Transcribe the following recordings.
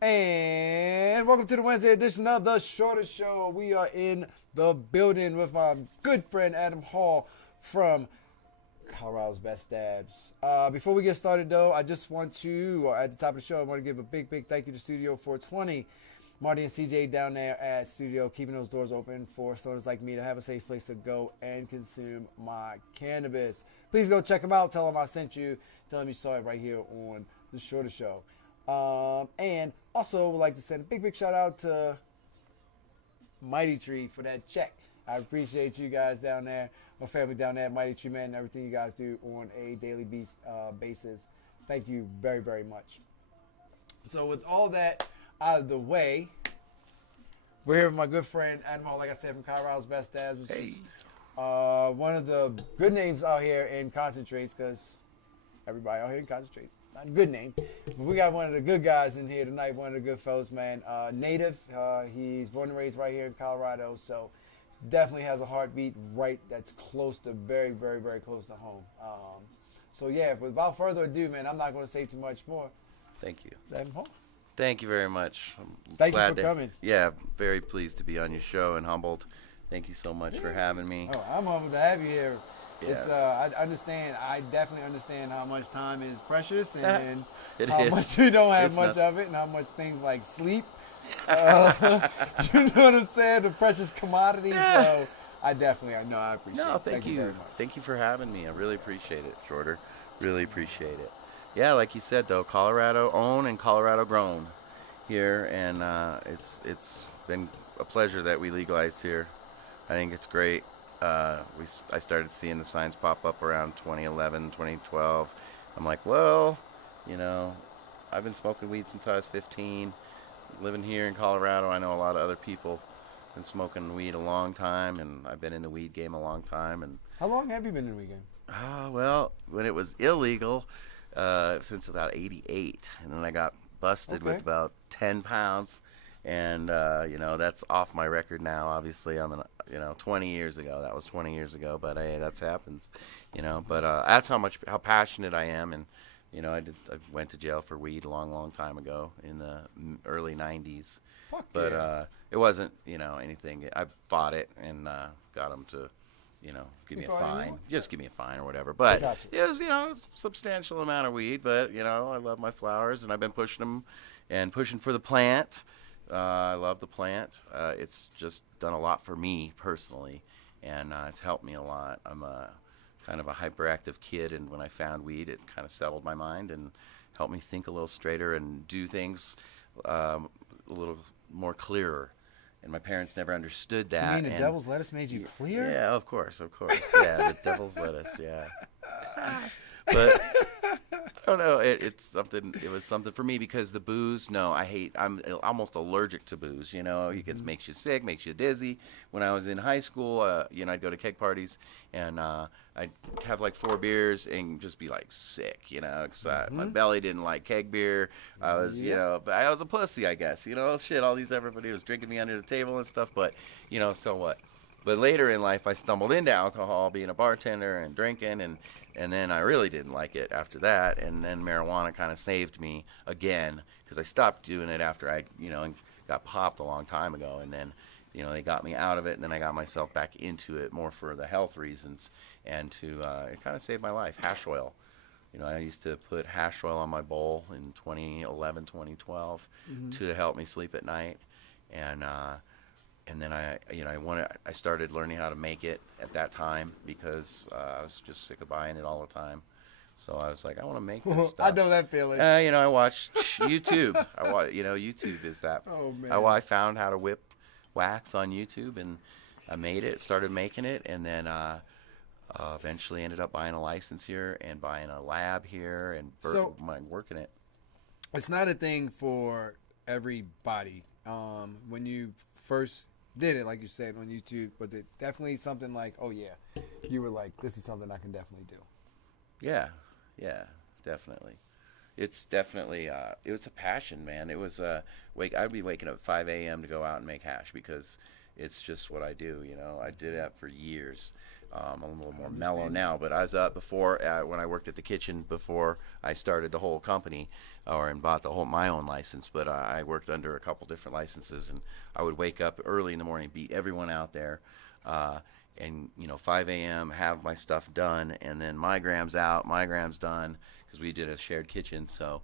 And welcome to the Wednesday edition of The Shorter Show. We are in the building with my good friend Adam Hall from Colorado's Best Dabs. Before we get started, though, I just want to, at the top of the show, I want to give a big thank you to Studio 420. Marty and CJ down there at Studio, keeping those doors open for stoners like me to have a safe place to go and consume my cannabis. Please go check them out. Tell them I sent you. Tell them you saw it right here on The Shorter Show. And also would like to send a big shout out to Mighty Tree for that check. I appreciate you guys down there, my family down there at Mighty Tree, man, and everything you guys do on a daily basis. Thank you very much. So with all that out of the way, we're here with my good friend Adam Hall, like I said, from Colorado's Best Dabs, which is one of the good names out here in concentrates, because everybody out here in concentrates. It's not a good name. But we got one of the good guys in here tonight, one of the good fellas, man. Native. He's born and raised right here in Colorado, so definitely has a heartbeat right that's close to very close to home. So, yeah, without further ado, man, I'm not going to say too much more. Thank you. Adam Hall. Thank you very much. Thank you for coming. Yeah, very pleased to be on your show and humbled. Thank you so much for having me. Oh, I'm humbled to have you here. Yes. It's I understand. I definitely understand how much time is precious and Much we don't have much of it, and how much things like sleep. You know what I'm saying? The precious commodity. So I appreciate it. No, thank you. Very much. Thank you for having me. I really appreciate it, Shorter. Really appreciate it. Yeah, like you said, though, Colorado owned and Colorado grown here, and it's been a pleasure that we legalized here. I think it's great. I started seeing the signs pop up around 2011, 2012. I'm like, well, you know, I've been smoking weed since I was 15. Living here in Colorado, I know a lot of other people been smoking weed a long time, and I've been in the weed game a long time. And How long have you been in the weed game? Well, when it was illegal, since about '88, and then I got busted with about 10 pounds. And, you know, that's off my record now. Obviously, 20 years ago. That was 20 years ago. But, hey, that happens, you know. But that's how passionate I am. And, you know, I went to jail for weed a long time ago in the early 90s. But it wasn't, you know, anything. I fought it and got them to, you know, give me a fine. Anymore? Just give me a fine or whatever. But it was, you know, a substantial amount of weed. But, you know, I love my flowers, and I've been pushing them and pushing for the plant. I love the plant. It's just done a lot for me personally, and it's helped me a lot. I'm kind of a hyperactive kid, and when I found weed, it kind of settled my mind and helped me think a little straighter and do things a little more clearer. And my parents never understood that. You mean the devil's lettuce made you clear? Yeah, of course. Yeah, the devil's lettuce, yeah. But I don't know. It's something. It was something for me because the booze. No, I'm almost allergic to booze. You know, it makes you sick, makes you dizzy. When I was in high school, you know, I'd go to keg parties and I'd have like 4 beers and just be like sick. You know, because my belly didn't like keg beer. I was, you know, but I was a pussy, I guess. You know, shit. Everybody was drinking me under the table and stuff. But you know, so what? But later in life, I stumbled into alcohol, being a bartender and drinking, and then I really didn't like it after that. And then marijuana kind of saved me again because I stopped doing it after I, you know, got popped a long time ago. And then, you know, they got me out of it, and then I got myself back into it more for the health reasons and to it kind of saved my life. Hash oil. You know, I used to put hash oil on my bowl in 2011, 2012 to help me sleep at night. And then I started learning how to make it at that time because I was just sick of buying it all the time. So I was like, I want to make this stuff. I know that feeling. You know, I watched YouTube. YouTube is that. Oh, man. I found how to whip wax on YouTube, and I made it, started making it, and then eventually ended up buying a license here and buying a lab here and working it. It's not a thing for everybody. When you first did it, like you said, on YouTube, was it definitely something like, oh yeah, you were like, this is something I can definitely do? Yeah, definitely. It's definitely it was a passion, man. It was I'd be waking up at 5 a.m. to go out and make hash because it's just what I do, you know. I did that for years. I'm a little more mellow now, but I was up before when I worked at the kitchen before I started the whole company, and bought my own license. But I worked under a couple different licenses, and I would wake up early in the morning, beat everyone out there, and 5 a.m. have my stuff done, and then my grams out, my grams done, because we did a shared kitchen. So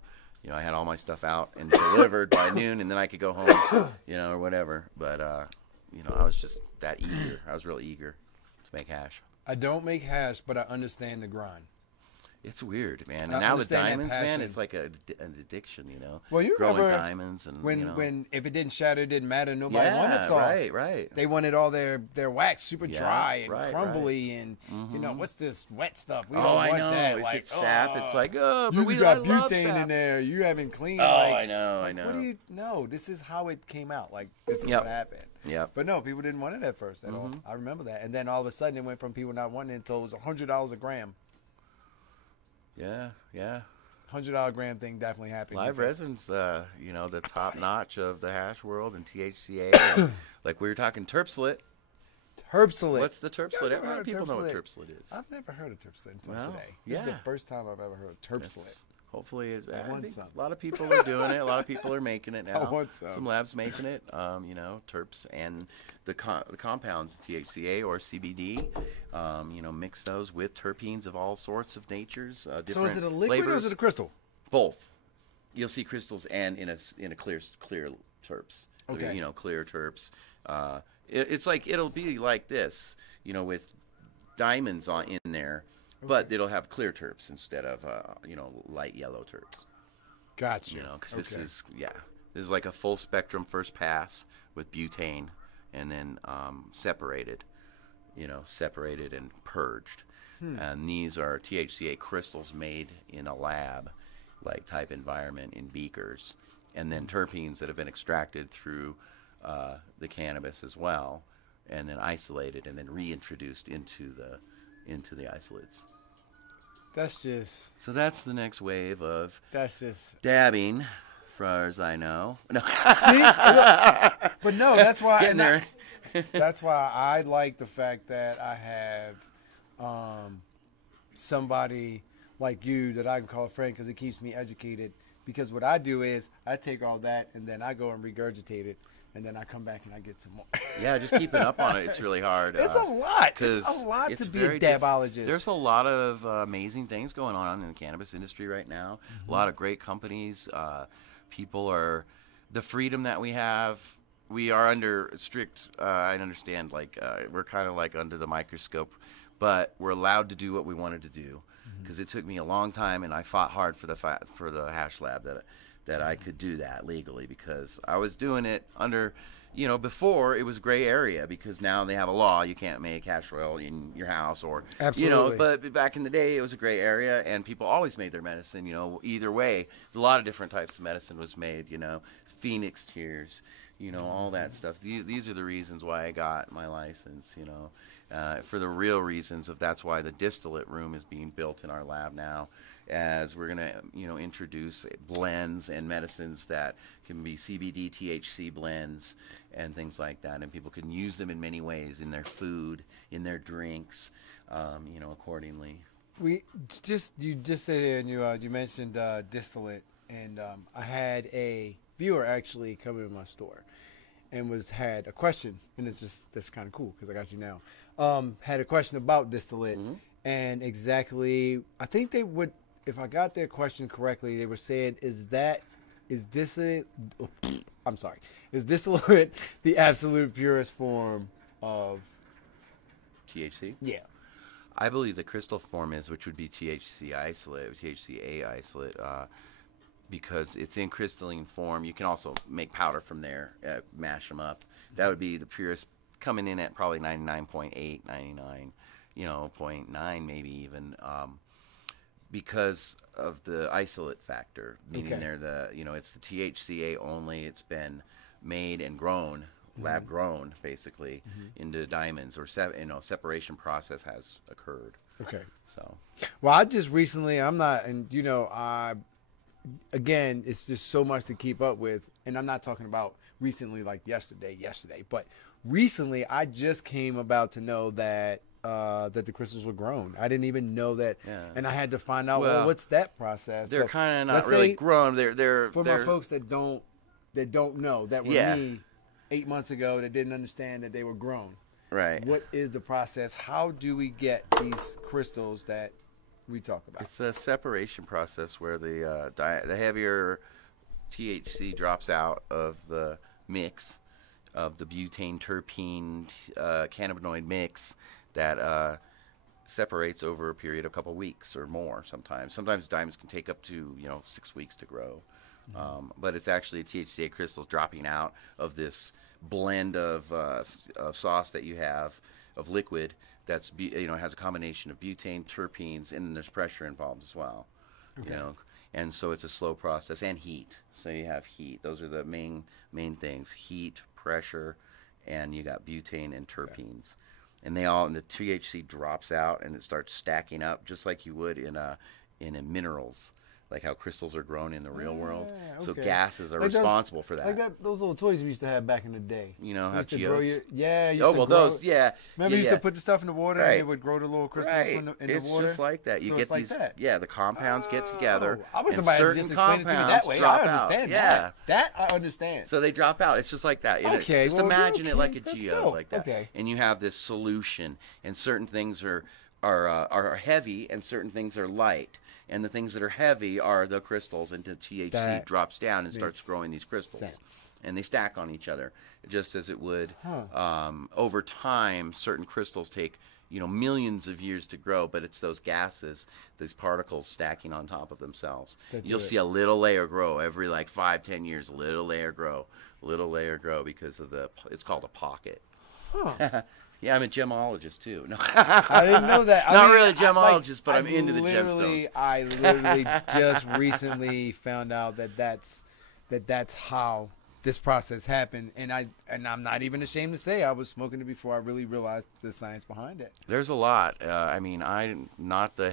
I had all my stuff out and delivered by noon, and then I could go home, or whatever. But I was just that eager. I was real eager to make hash. I don't make hash, but I understand the grind. It's weird, man. And now the diamonds, man, it's like an addiction, Well, you growing remember when when if it didn't shatter, it didn't matter. Nobody wanted sauce. Right. They wanted all their wax super dry and crumbly and what's this wet stuff? We don't want that. If it's sap, it's like but you got butane in there. You haven't cleaned. I know. What do you know? This is how it came out. Like this is what happened. Yeah. But no, people didn't want it at first at all. I remember that. And then all of a sudden it went from people not wanting it until it was $100 a gram. Yeah. $100 gram thing definitely happened. Live resin's, the top notch of the hash world, and THCA. Like we were talking terpslet. Terpslet. What's the terpslet? A lot of people know what terpslet is. I've never heard of terpslet until today. Yeah. This is the first time I've ever heard of terpslet. Hopefully, I think a lot of people are doing it. A lot of people are making it now. I want some. Some labs making it. Terps and the compounds, THCA or CBD. Mix those with terpenes of all sorts of natures. Different so is it a liquid flavors. or is it a crystal? Both. You'll see crystals and in a clear terps. Okay. Clear terps. It's like it'll be like this. With diamonds in there. But it'll have clear terps instead of, light yellow terps. Gotcha. Because this is like a full spectrum first pass with butane, and then separated and purged. And these are THCA crystals made in a lab, like type environment in beakers, and then terpenes that have been extracted through the cannabis as well, and then isolated and then reintroduced into the isolates. So that's the next wave of dabbing, as far as I know. No. See? But no, that's why getting there. That's why I like the fact that I have somebody like you that I can call a friend, because it keeps me educated. Because what I do is I take all that and then I go and regurgitate it. And then I come back and I get some more. Yeah, just keeping up on it. It's really hard. It's a lot. It's a lot to be a dabologist. There's a lot of amazing things going on in the cannabis industry right now. A lot of great companies. People are, the freedom that we have, we are under strict, I understand, we're kind of like under the microscope, but we're allowed to do what we wanted to do. Because it took me a long time, and I fought hard for the hash lab that I could do that legally, because I was doing it under, before it was gray area, because now they have a law, you can't make hash oil in your house or, absolutely. But back in the day it was a gray area, and people always made their medicine, either way. A lot of different types of medicine was made, Phoenix tears, all that stuff. These are the reasons why I got my license, for the real reasons of that's why the distillate room is being built in our lab now, as we're going to, introduce blends and medicines that can be CBD, THC blends and things like that. And people can use them in many ways, in their food, in their drinks, accordingly. You just said it, and you mentioned distillate, and I had a viewer actually come in my store and had a question, and that's kind of cool because I got you now. Had a question about distillate, and exactly, I think they would, if I got their question correctly, they were saying, is distillate the absolute purest form of THC? Yeah. I believe the crystal form is, which would be THCA isolate, because it's in crystalline form. You can also make powder from there, mash them up. That would be the purest, coming in at probably 99.8, 99, 0.9 maybe even, because of the isolate factor, meaning it's the THCA only. It's been made and grown, lab grown, basically, into diamonds, or separation process has occurred. Okay. So, well, I just recently, again, it's just so much to keep up with, and I'm not talking about recently like yesterday, but recently I just came about to know that that the crystals were grown. I didn't even know that, and I had to find out. Well, what's that process? They're So, kind of not let's really say, grown. They're for my folks that don't know, that were me 8 months ago, that didn't understand that they were grown. Right. What is the process? How do we get these crystals that we talk about? It's a separation process where the heavier THC drops out of the mix of the butane terpene cannabinoid mix that separates over a period of a couple weeks or more. Sometimes diamonds can take up to 6 weeks to grow, but it's actually THCA crystals dropping out of this blend of sauce that you have of liquid that's has a combination of butane, terpenes, and then there's pressure involved as well. Okay. And so it's a slow process, and heat. So you have heat. Those are the main things: heat, pressure, and you got butane and terpenes. And the THC drops out and it starts stacking up just like you would in minerals. Like how crystals are grown in the real world. Okay. So gases are responsible for that. Like those little toys we used to have back in the day. How geodes? Those. Yeah. Remember, you used to put the stuff in the water and it would grow the little crystals in the water? It's just like that. You get these. Yeah, the compounds get together. I was about to just explain it to me that way. I understand that. That I understand. So they drop out. It's just like that. Okay. Just imagine it like a geode, dope. like that. Okay. And you have this solution, and certain things are heavy, and certain things are light. And the things that are heavy are the crystals, and the THC drops down and starts growing these crystals. And they stack on each other, just as it would. Over time, certain crystals take millions of years to grow, but it's those gases, these particles stacking on top of themselves. You'll see a little layer grow every 5-10 years, a little layer grow, because of it's called a pocket. Yeah, I'm a gemologist too. No, I didn't know that. Not really a gemologist, but I'm into the gemstones. I literally just recently found out that's how this process happened, and I'm not even ashamed to say I was smoking it before I really realized the science behind it. There's a lot. I mean, I'm not the.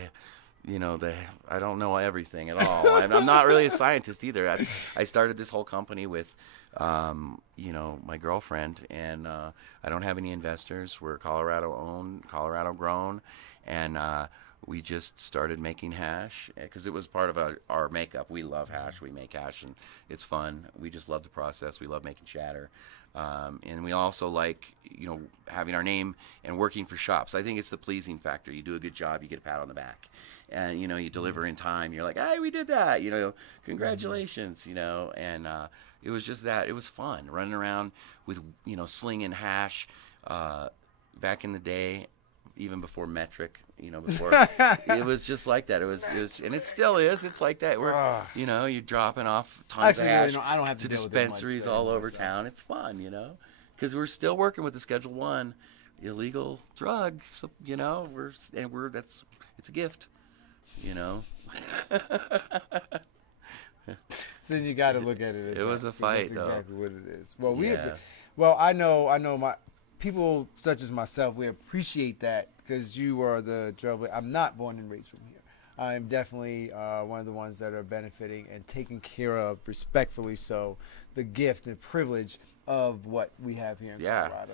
I don't know everything at all. I'm not really a scientist either. I started this whole company with, my girlfriend, and I don't have any investors. We're Colorado owned, Colorado grown, and we just started making hash because it was part of our makeup. We love hash. We make hash, and it's fun. We just love the process. We love making shatter. And we also like, having our name and working for shops. I think it's the pleasing factor. You do a good job, you get a pat on the back. And, you deliver in time. You're like, hey, we did that. Congratulations, And it was just that. It was fun running around with, slinging hash back in the day, even before metric, before. It was just like that. It was, and it still is. It's like that. We're, you're dropping off tons of hash I don't have to dispensaries all over town. It's fun, because we're still working with the Schedule I illegal drug. So, it's a gift. So you got to look at it. It was a fight, that's exactly though. what it is. Well, I know my people such as myself. We appreciate that because you are the trailblazer. I'm not born and raised from here. I'm definitely one of the ones that are benefiting and taken care of, respectfully so, the gift and privilege of what we have here in Colorado.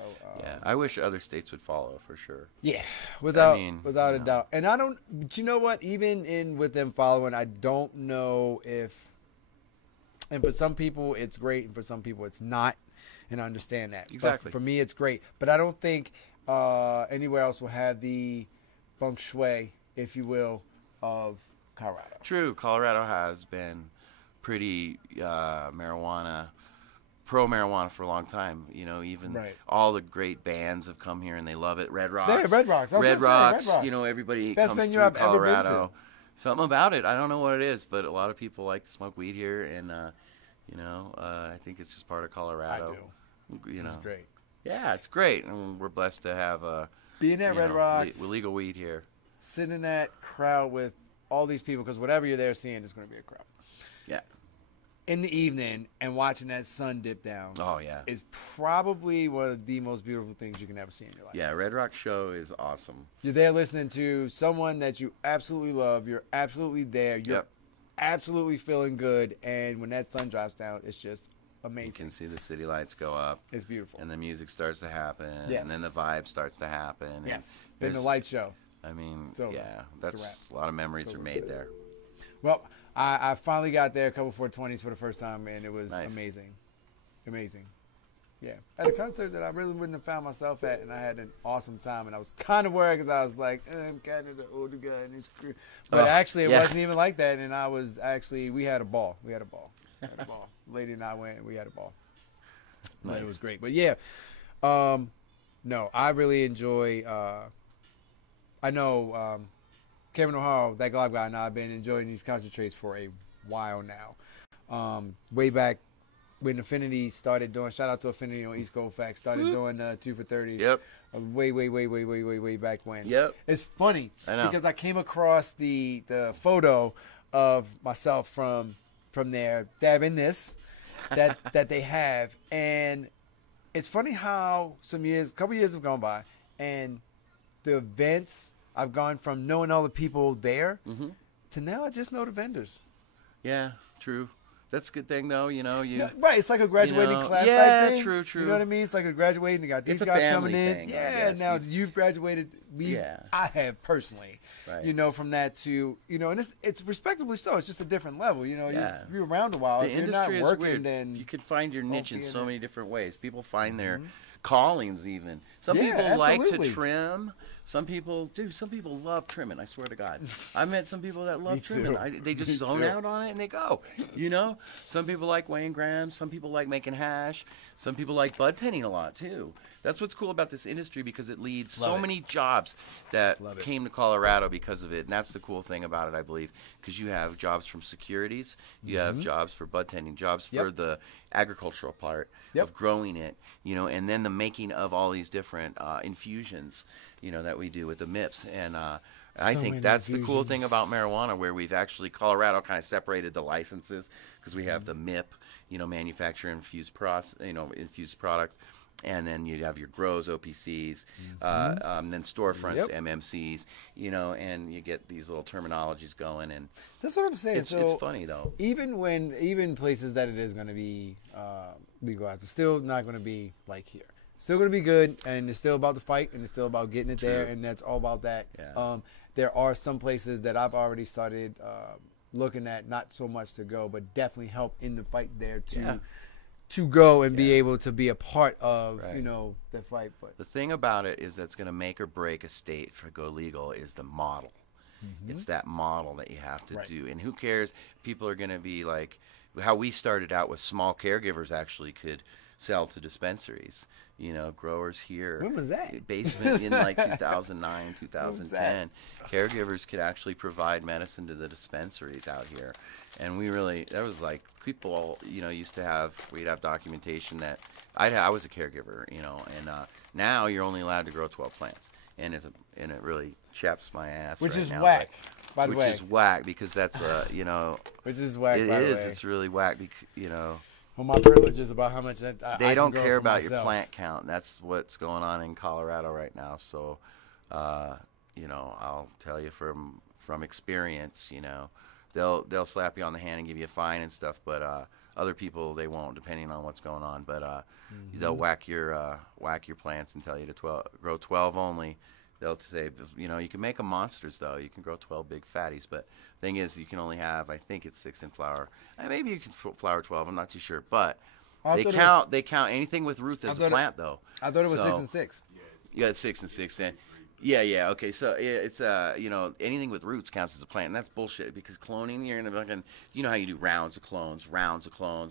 I wish other states would follow for sure. Yeah, without a doubt. And but you know what? Even with them following, I don't know if, and for some people it's great, and for some people it's not, and I understand that. Exactly. But for me, it's great. But I don't think anywhere else will have the feng shui, if you will, of Colorado. True. Colorado has been pretty pro-marijuana for a long time. Even all the great bands have come here and they love it. Red Rocks. Yeah, Red Rocks. Red Rocks. Everybody Best comes venue through I've ever been Colorado. to. Something about it. I don't know what it is, but a lot of people like to smoke weed here, and I think it's just part of Colorado. I do. It's great. Yeah, it's great, and we're blessed to have being at Red Rocks, legal weed here. Sitting in that crowd with all these people, because whatever you're there seeing is going to be a crowd. Yeah. In the evening and watching that sun dip down. Oh, yeah. Is probably one of the most beautiful things you can ever see in your life. Yeah, Red Rock Show is awesome. You're there listening to someone that you absolutely love. You're absolutely there. You're absolutely feeling good. And when that sun drops down, it's just amazing. You can see the city lights go up. It's beautiful. And the music starts to happen. Yes. And then the vibe starts to happen. Yes. Then the light show. I mean, It's over. yeah, It's that's a lot of memories are made there. Well, I finally got there a couple 420s for the first time, and it was Nice. amazing. Amazing. Yeah. At a concert that I really wouldn't have found myself at, and I had an awesome time. And I was kind of worried because I was like, I'm kind of the older guy in this crew. But actually, it wasn't even like that. And I was actually, we had a ball. We had a ball. Lady and I went, and we had a ball. Nice. But it was great. But yeah, no, I really enjoy, I know Kevin O'Hara, that Glob guy, and I have been enjoying these concentrates for a while now. Way back when Affinity started doing, shout out to Affinity on East Coast Facts, started doing 2 for 30s. Yep. Way back when. Yep. It's funny I know. because I came across the photo of myself from there, dabbing this, that they have, and it's funny how a couple years have gone by, and the events, I've gone from knowing all the people there to now I just know the vendors. Yeah, true. That's a good thing, though. You know, Right, it's like a graduating class type thing. True. You know what I mean? It's like a graduating. You got these It's a guys family coming in. thing, I Yeah, guess. now you've graduated. I have personally. Right. You know, from that to, you know, and it's respectably so. It's just a different level. You know, Yeah. you're around a while. The If you're not industry is working, weird. then You could find your niche in be in so it. many different ways. People find their callings even. Some Yeah, people like absolutely. to trim. Some people love trimming. I swear to God. I met some people that love Me trimming. too. They just Me zone too. out on it and they go. You know? Some people like weighing grams. Some people like making hash. Some people like bud tending a lot too. That's what's cool about this industry because it leads so many jobs that Love it. came to Colorado because of it. And that's the cool thing about it, I believe, because you have jobs from securities, you have jobs for bud tending, jobs for the agricultural part of growing it, you know, and then the making of all these different infusions, you know, that we do with the MIPS. And I So think many that's the cool thing infusions. about marijuana, where we've actually, Colorado kind of separated the licenses because we have the MIP, you know, manufacture infused infused product. And then you have your grows, OPCs, then storefronts, MMCs, you know, and you get these little terminologies going. And that's what I'm saying. it's funny, though. Even places that it is going to be legalized, it's still not going to be like here. Still going to be good, and it's still about the fight, and it's still about getting it there, and that's all about that. Yeah. There are some places that I've already started looking at, not so much to go, but definitely help in the fight there to go and be able to be a part of, you know, the fight. But the thing about it is that's going to make or break a state for go legal is the model. It's that model that you have to do. And who cares? People are going to be like, how we started out with small caregivers actually could sell to dispensaries. You know, growers here. When was that? Basement in like 2009, 2010. Caregivers could actually provide medicine to the dispensaries out here. And that was like, people, you know, we'd have documentation that I was a caregiver, you know, and now you're only allowed to grow 12 plants. And it really chaps my ass. Which right is now, whack, by the way. Which is whack because that's, you know. Which is whack, by the way. It's really whack, you know. Well, my privilege is about how much They don't can grow care for about your myself. plant count. That's what's going on in Colorado right now. So, you know, I'll tell you from experience, you know, they'll slap you on the hand and give you a fine and stuff, but other people they won't, depending on what's going on. But they'll whack your plants and tell you to grow 12 only. They'll say, you know, you can make them monsters though. You can grow 12 big fatties, but thing is, you can only have, I think it's 6 in flower. Maybe you can flower 12. I'm not too sure, but they count anything with roots as a plant though. I thought it was 6 and 6. Yeah, it's 6 and 6 then. Yeah. Okay, so it's you know, anything with roots counts as a plant, and that's bullshit because cloning, you're gonna fucking, you know how you do rounds of clones,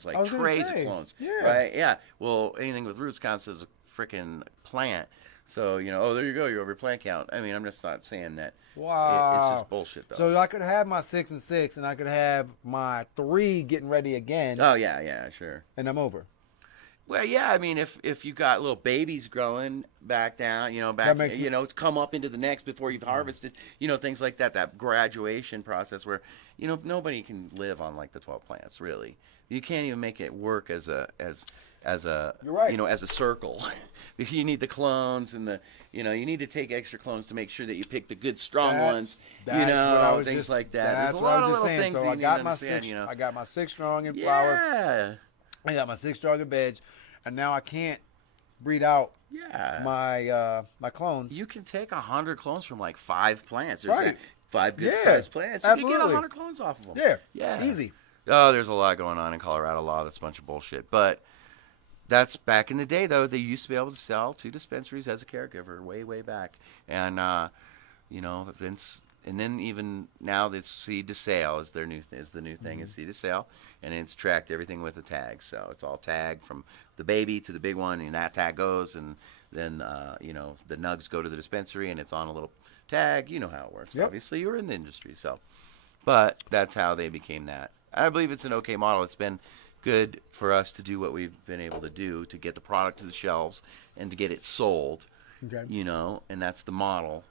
like trays of clones, right? Yeah. Well, anything with roots counts as a freaking plant. So, you know, oh, there you go, you're over your plant count. I mean, I'm just not saying that. Wow. It's just bullshit, though. So I could have my 6 and 6, and I could have my 3 getting ready again. Oh, yeah, sure. And I'm over. Well, yeah, I mean, if you got little babies growing back down, you know, come up into the next before you've harvested, you know, things like that, that graduation process where, you know, nobody can live on like the 12 plants, really. You can't even make it work as a You're right. you know, as a circle. You need the clones and you need to take extra clones to make sure that you pick the good strong ones, you know, things like that. That's There's a what I lot was of just little saying. things So that I you need got to my understand, 6. you know. I got my 6 strong in flower. Yeah. I got my 6 target veg, and now I can't breed out Yeah. my clones. You can take 100 clones from like 5 plants. There's Right. like 5 good Yeah, sized plants. You can get absolutely. 100 clones off of them. Yeah. Yeah. Easy. Oh, there's a lot going on in Colorado. A lot of that's a bunch of bullshit. But that's back in the day, though. They used to be able to sell to dispensaries as a caregiver way, way back. And, you know, Vince, and then even now it's seed to sale is their new is the new thing is seed to sale, and it's tracked everything with a tag. So it's all tagged from the baby to the big one, and that tag goes, and then you know, the nugs go to the dispensary, and it's on a little tag. You know how it works. Yep. Obviously, you were in the industry, so. But that's how they became that. I believe it's an okay model. It's been good for us to do what we've been able to do to get the product to the shelves and to get it sold. Okay. You know, and that's the model.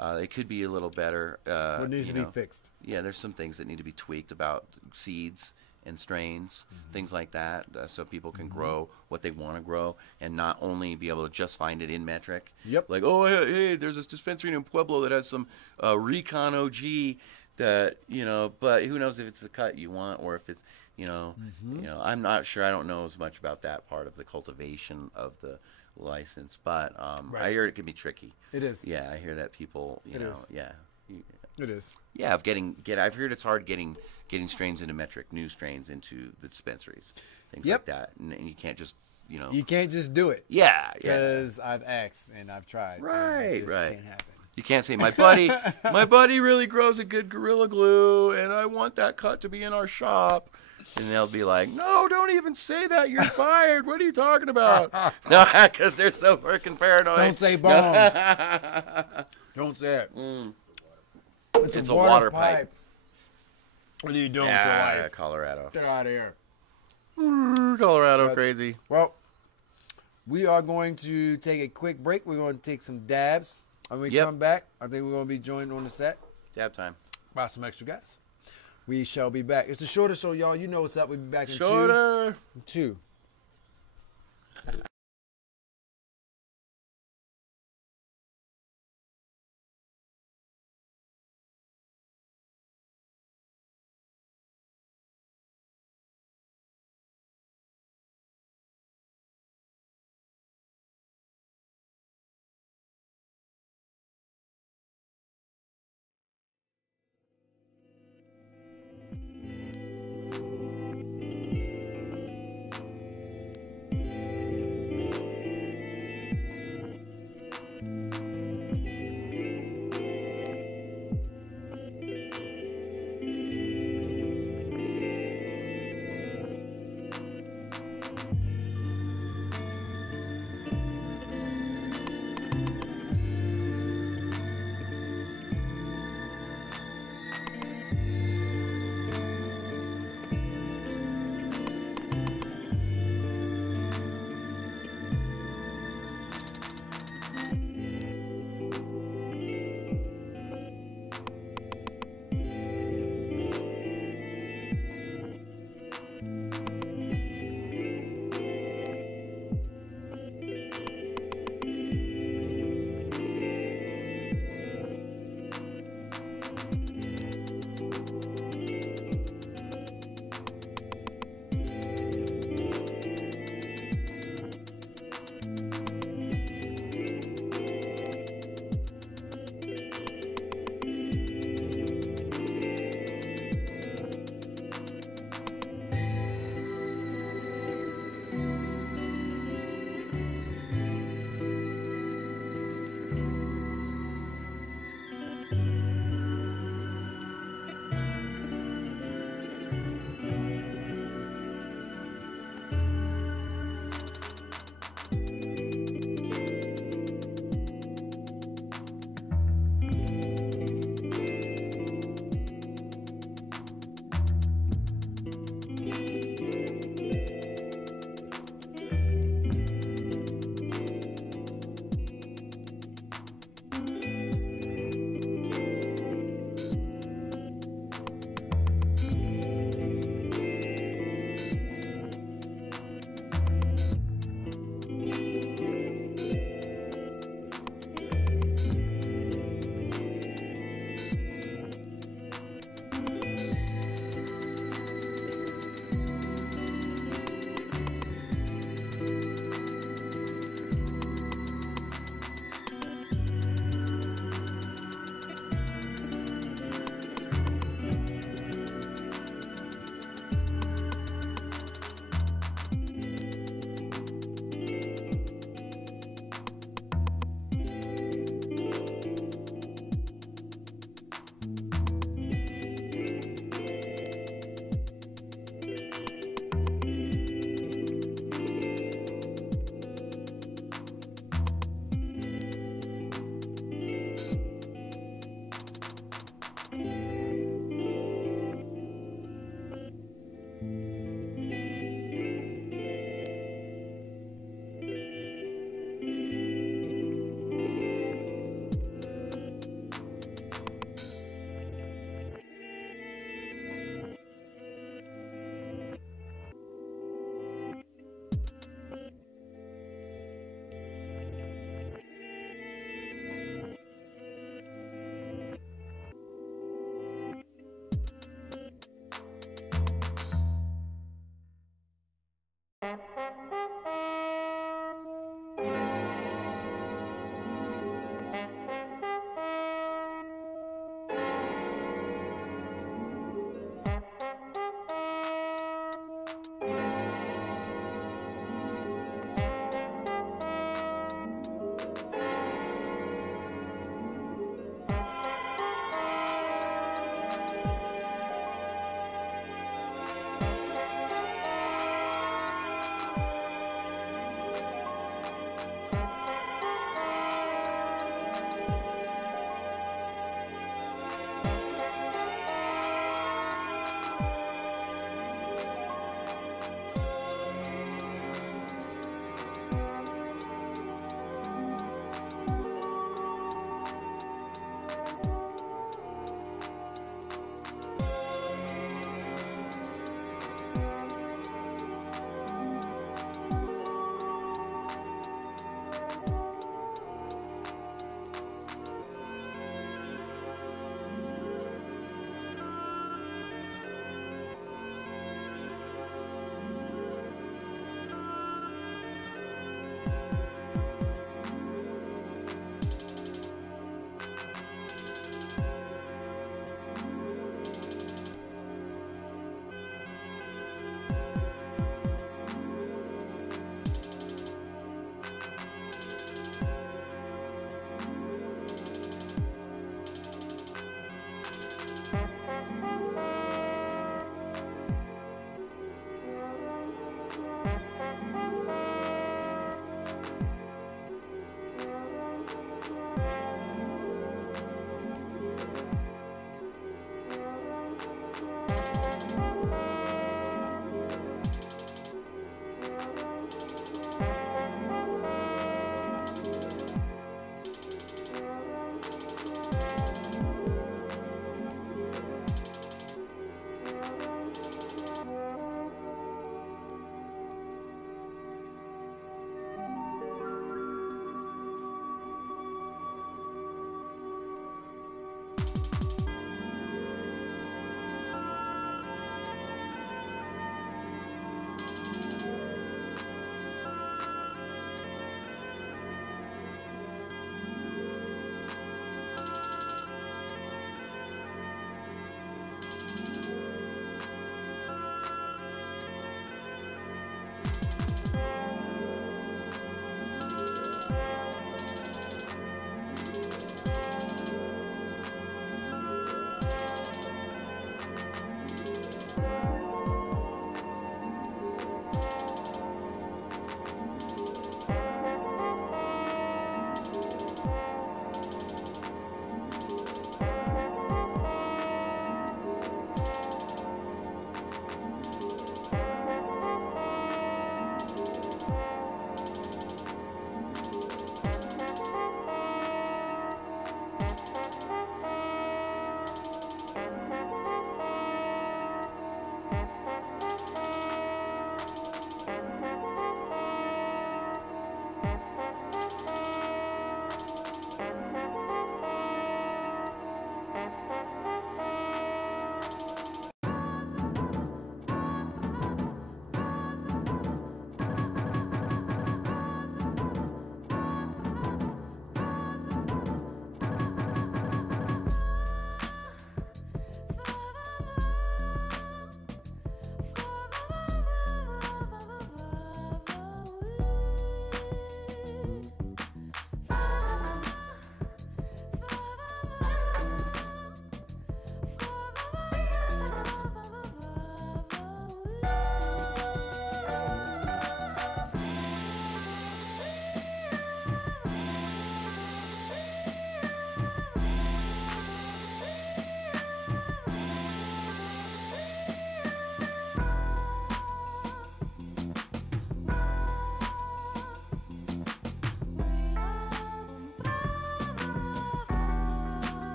It could be a little better. What needs you to be know. fixed? Yeah, there's some things that need to be tweaked about seeds and strains, things like that, so people can grow what they want to grow and not only be able to just find it in metric. Yep. Like, oh, hey, there's this dispensary in Pueblo that has some Recon OG that, you know, but who knows if it's the cut you want or if it's, you know, I'm not sure. I don't know as much about that part of the cultivation of the license, but I hear it can be tricky. It is. Yeah, I hear that people, you know, is. yeah. It is. Yeah, I've heard it's hard getting strains into metric, new strains into the dispensaries, things like that, and you can't just, you know. You can't just do it. Yeah. Because I've asked and I've tried. Right, and it just right. Can't happen. You can't say my buddy really grows a good Gorilla Glue, and I want that cut to be in our shop. And they'll be like, no, don't even say that. You're fired. What are you talking about? No, because they're so freaking paranoid. Don't say bomb. Don't say it. It's a water pipe. What are you doing with your Yeah, life? Colorado. Get out of here. Colorado, Gotcha. crazy. Well, we are going to take a quick break. We're going to take some dabs. When we come back, I think we're going to be joined on the set Dab time. by some extra guys. We shall be back. It's the shorter show, y'all. You know what's up. We'll be back in Shorter. two.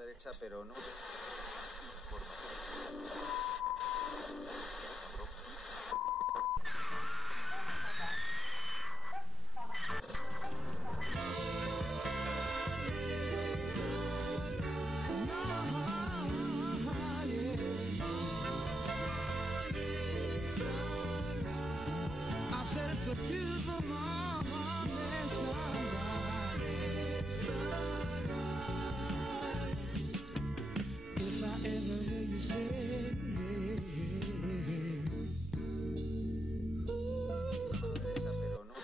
derecha, pero no. It's a beautiful morning sunrise. If I ever hear you say, Derecha, pero no.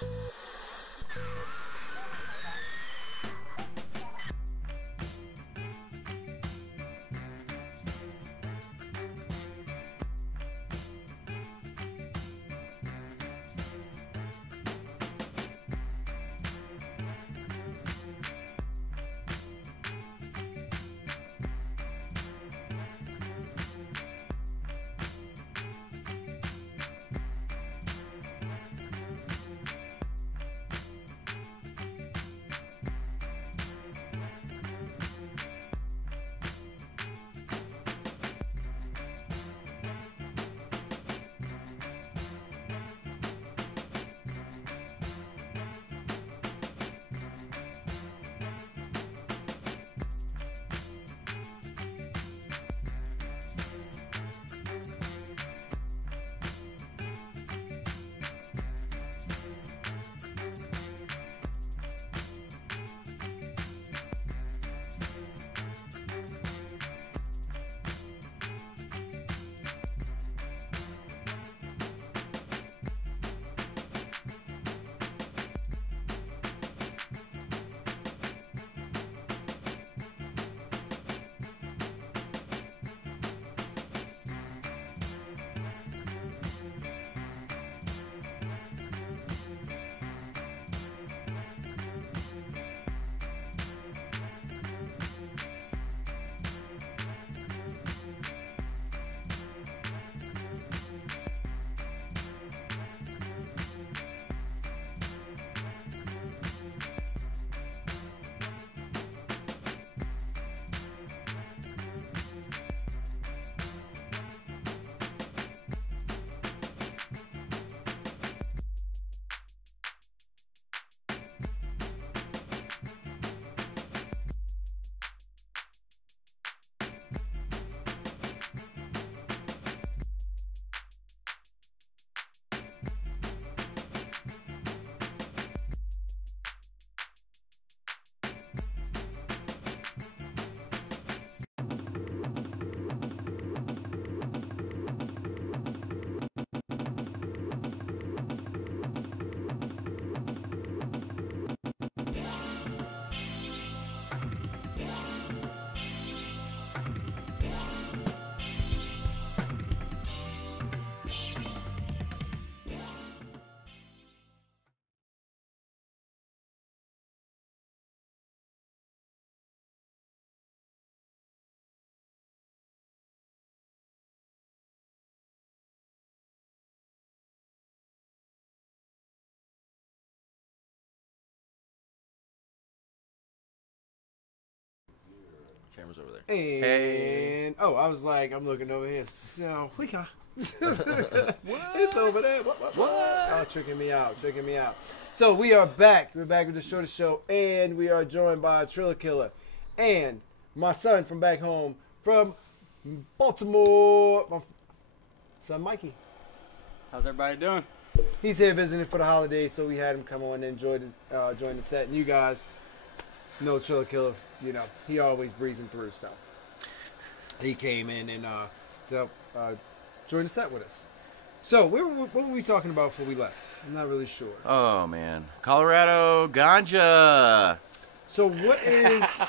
Camera's over there. And Hey. oh, I was like, I'm looking over here. So we got it's over there. What? Oh, tricking me out. So we are back. We're back with the shortest show, and we are joined by Triller Killer and my son from back home from Baltimore, my son Mikey. How's everybody doing? He's here visiting for the holidays, so we had him come on and join the set. And you guys know Triller Killer, you know, he always breezing through, so he came in and to join the set with us. So what were we talking about before we left? I'm not really sure. Oh man, Colorado ganja. So what's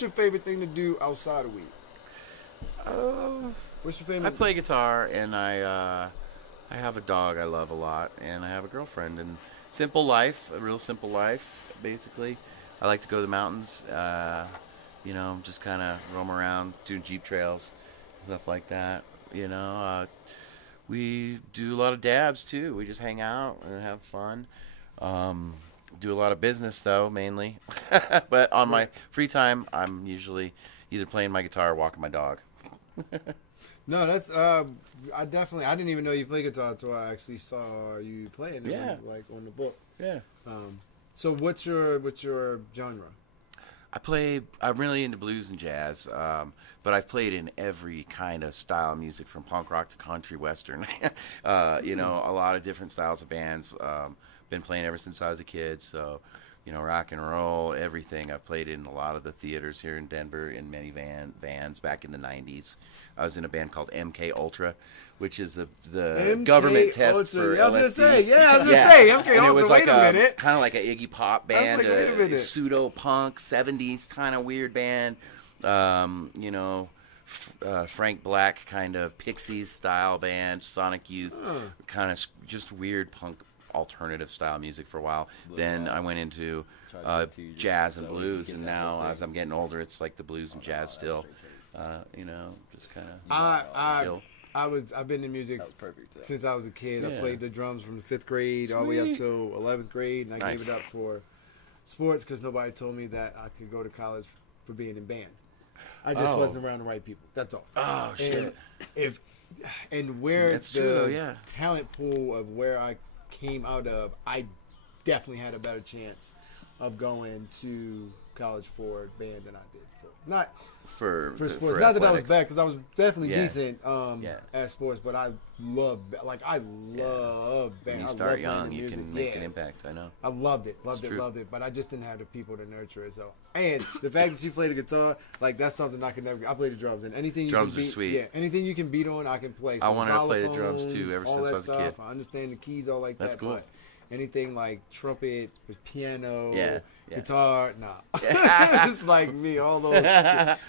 your favorite thing to do outside of weed? What's your favorite? I play guitar and I have a dog I love a lot, and I have a girlfriend. And simple life, a real simple life, basically. I like to go to the mountains, you know, just kind of roam around, doing Jeep trails, stuff like that. You know, we do a lot of dabs too. We just hang out and have fun. do a lot of business though, mainly. But on my free time, I'm usually either playing my guitar or walking my dog. No, that's I didn't even know you play guitar until I actually saw you playing it, Yeah. like on the book. Yeah. So what's your genre? I'm really into blues and jazz, but I've played in every kind of style of music, from punk rock to country, western. You know, a lot of different styles of bands. Been playing ever since I was a kid, so, you know, rock and roll, everything. I've played in a lot of the theaters here in Denver, in many bands back in the 90s. I was in a band called MK Ultra, which is the MK government test Ultra. for Yeah, I was LSD. gonna say, MK And Ultra. it was like wait a minute. kind of like an Iggy Pop band, like, wait a minute. pseudo punk 70s kind of weird band. You know, Frank Black kind of Pixies style band, Sonic Youth, kind of just weird punk alternative style music for a while. Then I went into jazz and blues, and now as I'm getting older, it's like the blues and jazz still. You know, just kind of chill. I've been in music since I was a kid. I played the drums from the 5th grade all the way up to 11th grade, and I gave it up for sports because nobody told me that I could go to college for being in band. I just wasn't around the right people. That's all. Oh shit! And where That's the true, yeah. talent pool of where I came out of, I definitely had a better chance of going to college for band than I did not for sports. Not that I was athletics. bad, because I was definitely Yeah. decent at sports, but I love band. When I you love start playing young, the you music. can make an impact. I know. I loved it, true. loved it, but I just didn't have the people to nurture it. So, and the fact that you play the guitar, like, that's something I can never. I play the drums, and anything you Drums can are beat, sweet. yeah, anything you can beat on, I can play. So I wanted to play the drums, xylophones, too, ever all since that I was a stuff. kid. I understand the keys all like That's that. cool. But anything like trumpet, piano, Yeah. guitar, nah. It's like me. All those.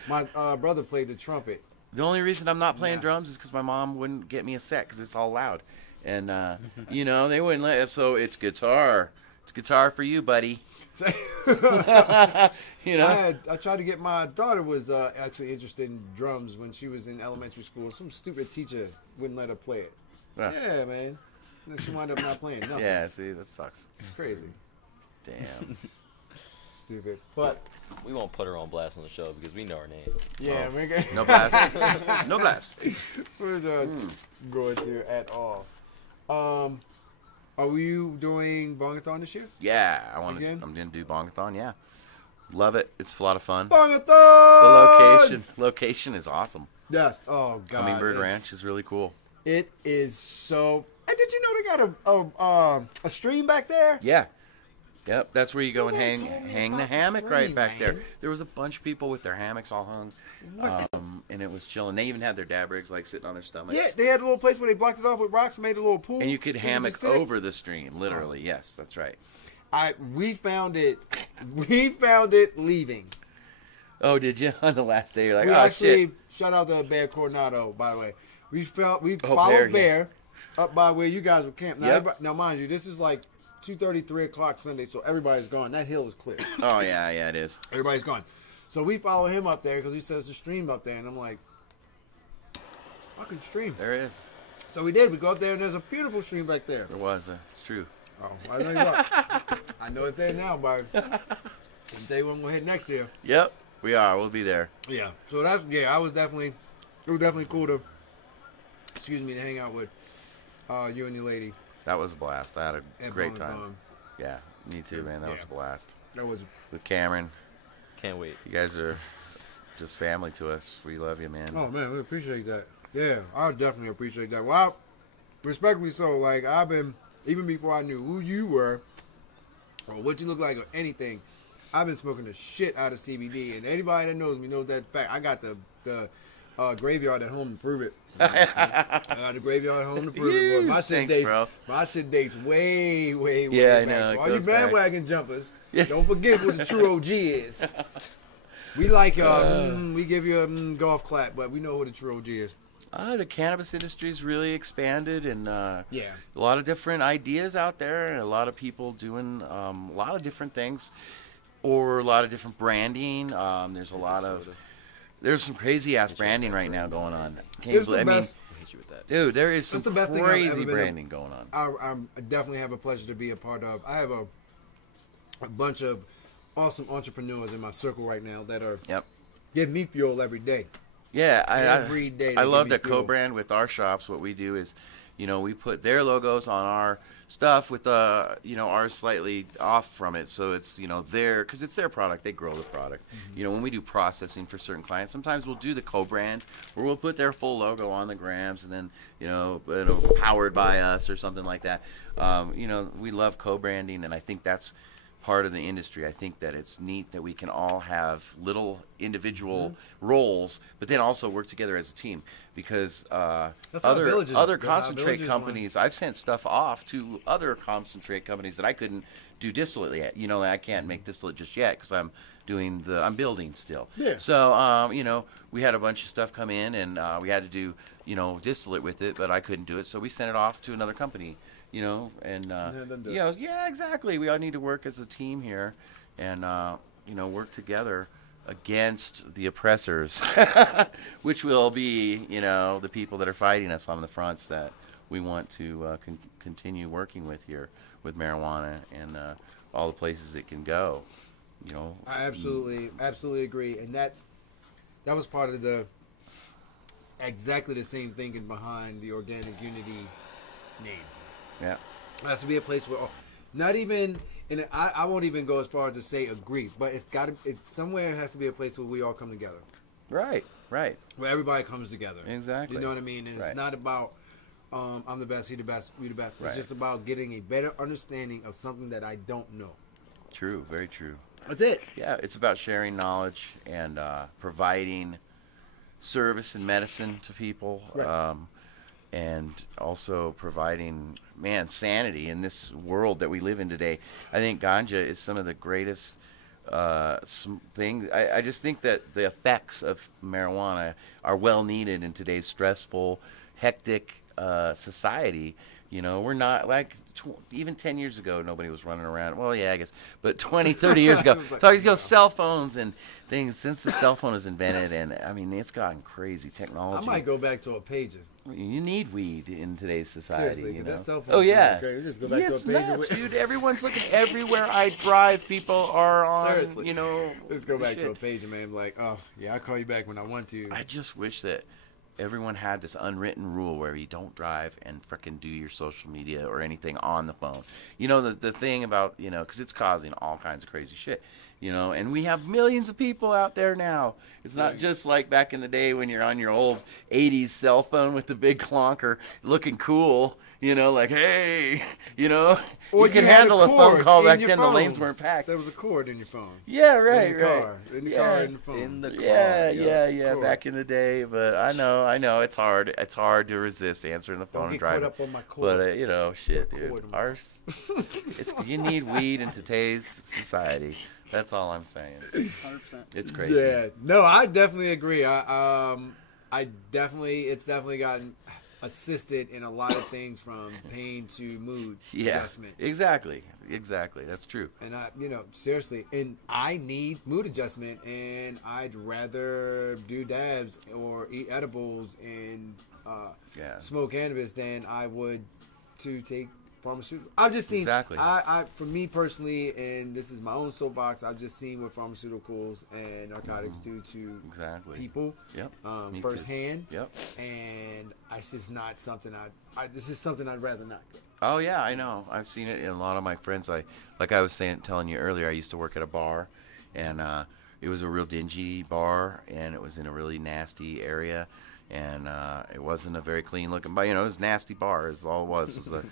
My brother played the trumpet. The only reason I'm not playing drums is because my mom wouldn't get me a set because it's all loud, and you know, they wouldn't let us. So it's guitar. It's guitar for you, buddy. You know. I tried to get my daughter was actually interested in drums when she was in elementary school. Some stupid teacher wouldn't let her play it. Yeah. Yeah, man. And then she wound up not playing. No, Yeah. See, that sucks. it's crazy. Damn. Stupid. But We won't put her on blast on the show because we know her name. yeah, Oh. man. No blast. No blast. We're not going to at all. Are you doing Bongathon this year? Yeah, I'm Again? gonna do Bongathon. Yeah, love it. It's a lot of fun. Bongathon. The location is awesome. Yes. Oh God. Hummingbird it's- Ranch is really cool. It is so. And did you know they got a stream back there? Yeah. Yep, that's where you go and Nobody hang told me hang the about the hammock stream, right back there. man. There was a bunch of people with their hammocks all hung, and it was chilling. They even had their dab rigs like sitting on their stomachs. Yeah, they had a little place where they blocked it off with rocks and made a little pool. And you could hammock just sit. over the stream, literally. Yes, that's right. We found it. We found it leaving. Oh, did you? On the last day, you're like, We oh actually shit. shout out to Bear Coronado, by the way. We Oh, followed Bear, Bear, yeah. up by where you guys were camped. Now, Yep. now mind you, this is like 2:30, 3 o'clock Sunday, so everybody's gone. That hill is clear. Oh yeah, it is. Everybody's gone. So we follow him up there because he says the stream up there, and I'm like, fucking stream. There it is. So we did. We go up there, and there's a beautiful stream back there. There was. It's true. Oh, I know you're right. I know it's there now, but I'll tell you when I'm gonna hit next year. Yep, we are. We'll be there. Yeah. So that's it was definitely cool to to hang out with you and your lady. That was a blast. I had a at great Bongathon. time. Yeah, me too, man. That was a blast. That was With Cameron, Can't wait. you guys are just family to us. We love you, man. oh man, we appreciate that. Yeah, I definitely appreciate that. Well, respectfully so. Like I've been even before I knew who you were or what you look like or anything. I've been smoking the shit out of CBD, and anybody that knows me knows that fact. I got the graveyard at home to prove it. I got the graveyard at home to prove it. Boy, my shit Thanks, dates, bro. my shit dates way Yeah, I back. know, So it all you goes back. bandwagon jumpers, Yeah. don't forget what the true OG is. We like we give you a golf clap, but we know who the true OG is. The cannabis industry's really expanded, and Yeah. a lot of different ideas out there, and a lot of people doing a lot of different things, or a lot of different branding. There's a lot of there's some crazy ass branding right now going on. Can't It's believe- the I mean, best. I hate you with that. dude, there is some the best thing I've ever crazy been to- branding going on. I definitely have a pleasure to be a part of. I have a bunch of awesome entrepreneurs in my circle right now that are Yep. giving me fuel every day. Yeah, Every day I they love give me to fuel. co-brand with our shops. What we do is, we put their logos on our stuff with ours slightly off from it, so it's because it's their product. They grow the product. Mm-hmm. When we do processing for certain clients, sometimes we'll do the co-brand where we'll put their full logo on the grams, and then powered by us or something like that. We love co-branding, and I think that's part of the industry. I think that it's neat that we can all have little individual roles, but then also work together as a team. Because That's how villages- other that's how concentrate villages companies, I've sent stuff off to other concentrate companies that I couldn't do distillate yet. I can't make distillate just yet because I'm building still. Yeah. So we had a bunch of stuff come in, and we had to do distillate with it, but I couldn't do it, so we sent it off to another company. And them do it. yeah, exactly. We all need to work as a team here, and work together against the oppressors, which will be the people that are fighting us on the fronts that we want to continue working with here with marijuana and all the places it can go. I absolutely agree, and that was part of the exactly the same thinking behind the Organic Unity name. Yeah. It has to be a place where, not even, and I won't even go as far as to say agree, but it's somewhere. It has to be a place where we all come together, Right. where everybody comes together. Exactly. You know what I mean? And Right. it's not about I'm the best, you the best, we the best. Right. It's just about getting a better understanding of something that I don't know. True. Very true. That's it. Yeah, it's about sharing knowledge and providing service and medicine to people, Right. and also providing, sanity in this world that we live in today. I think ganja is some of the greatest things. I just think that the effects of marijuana are well needed in today's stressful, hectic society. We're not like even 10 years ago, nobody was running around. Well, yeah, I guess. But 20, 30 years ago, cell phones and things. Since the cell phone was invented, and it's gotten crazy technology. I might go back to a pager. You need weed in today's society. Seriously, 'cause that cell phone Oh is yeah. crazy. Just go back to a it's pager. nuts, dude. Everyone's looking everywhere I drive. People are on. Seriously. Let's go the back to a shit. pager, man. Like, oh yeah, I'll call you back when I want to. I just wish that everyone had this unwritten rule where you don't drive and frickin' do your social media or anything on the phone. The thing about, because it's causing all kinds of crazy shit, and we have millions of people out there now. It's not just like back in the day when you're on your old 80s cell phone with the big clunker looking cool, like, hey, Or you can had handle a phone cord call in back your then, the phone. lanes weren't packed. There was a cord in your phone. Yeah, right, in the right. car, in the car, in the phone. In the car. Yeah, Cord. back in the day, but I know it's hard. It's hard to resist answering the phone Don't and get caught driving. up on my cord. But shit, dude. cord on my- You need weed in today's society. That's all I'm saying. 100%. It's crazy. Yeah, no, I definitely agree. It's definitely gotten assisted in a lot of things from pain to mood Yeah, adjustment. exactly. That's true. And seriously, and I need mood adjustment, and I'd rather do dabs or eat edibles and Yeah. smoke cannabis than I would to take pharmaceuticals. I've just seen, Exactly. for me personally, and this is my own soapbox, I've just seen what pharmaceuticals and narcotics do to Exactly. people Yep. Me too. firsthand. Yep. And it's just not something this is something I'd rather not go. Oh yeah, I know. I've seen it in a lot of my friends. Like I was telling you earlier, I used to work at a bar, and it was a real dingy bar, and it was in a really nasty area, and it wasn't a very clean looking bar. It was a nasty bar. Is all it was. It was a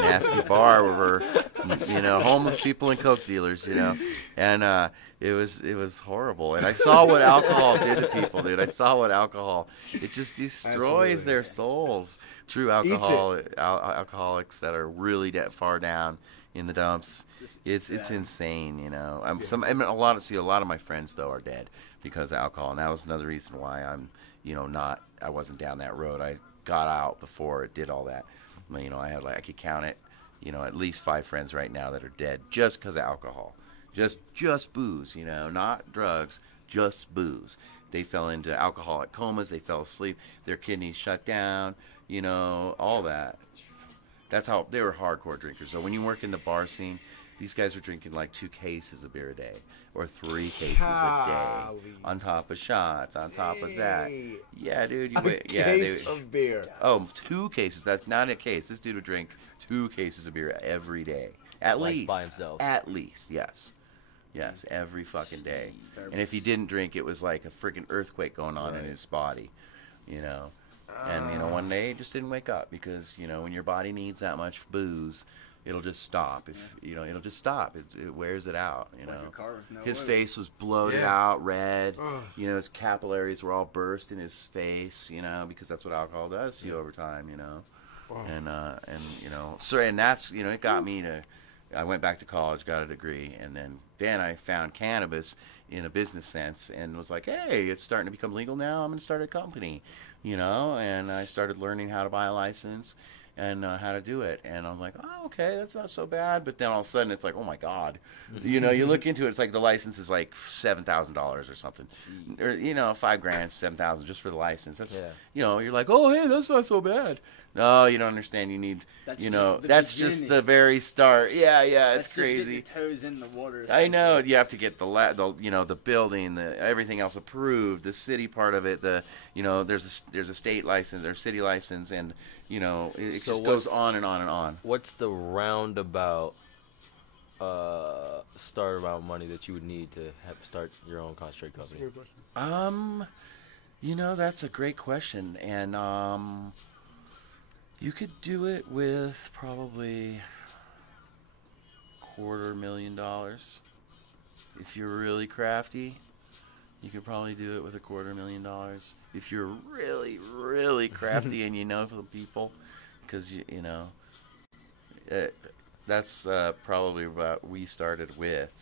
nasty bar where homeless people and coke dealers. And it was horrible. And I saw what alcohol did to people, dude. I saw what alcohol. It just destroys Absolutely. their souls. True alcoholics that are really far down in the dumps. It's insane. A lot of my friends though are dead because of alcohol, and that was another reason why I'm I wasn't down that road. I got out before it did all that. I had I could count it, at least 5 friends right now that are dead just because of alcohol. Just booze, not drugs, just booze. They fell into alcoholic comas, they fell asleep, their kidneys shut down, all that. That's how they were hardcore drinkers. So when you work in the bar scene, These guys were drinking like 2 cases of beer a day, or 3 cases a day, Golly. on top of shots, on top of that. Dang. Yeah, dude. You A wait. Yeah, case of beer. Oh, 2 cases. That's not a case. This dude would drink 2 cases of beer every day, at Like least. by himself. At least, yes. Yes, every fucking day. terrible. And if he didn't drink, it was like a freaking earthquake going on in his body, you know. And, you know, one day he just didn't wake up because, you know, when your body needs that much booze, it'll just stop. If you know, it'll just stop. It wears it out, you It's know. like a car with no His oil. face was bloated Yeah. out, red. Ugh. You know, his capillaries were all burst in his face, you know, because that's what alcohol does to you over time, you know. And you know, so, and that's, you know, it got me to, I went back to college, got a degree, and then I found cannabis in a business sense and was like, hey, it's starting to become legal now. I'm going to start a company, you know, and I started learning how to buy a license and how to do it. And I was like, oh, okay, that's not so bad. But then all of a sudden it's like, oh my God, you know, you look into it, it's like the license is like $7,000 or something, or, you know, $5,000, $7,000 just for the license. That's, Yeah. you know, you're like, oh, hey, that's not so bad. No, you don't understand. You need, That's you just know, the that's just beginning. the very start. Yeah, That's it's just getting crazy. your toes in the water. I know essentially. you have to get the you know, the building, the everything else approved, the city part of it, the, you know, there's a state license or city license, and, you know, it So just goes what's- on and on and on. What's the roundabout start amount money that you would need to start your own concentrate company? You know, that's a great question, and you could do it with probably $250,000 if you're really crafty. You could probably do it with $250,000 if you're really, really crafty and you know the people, because you know, that's probably what we started with,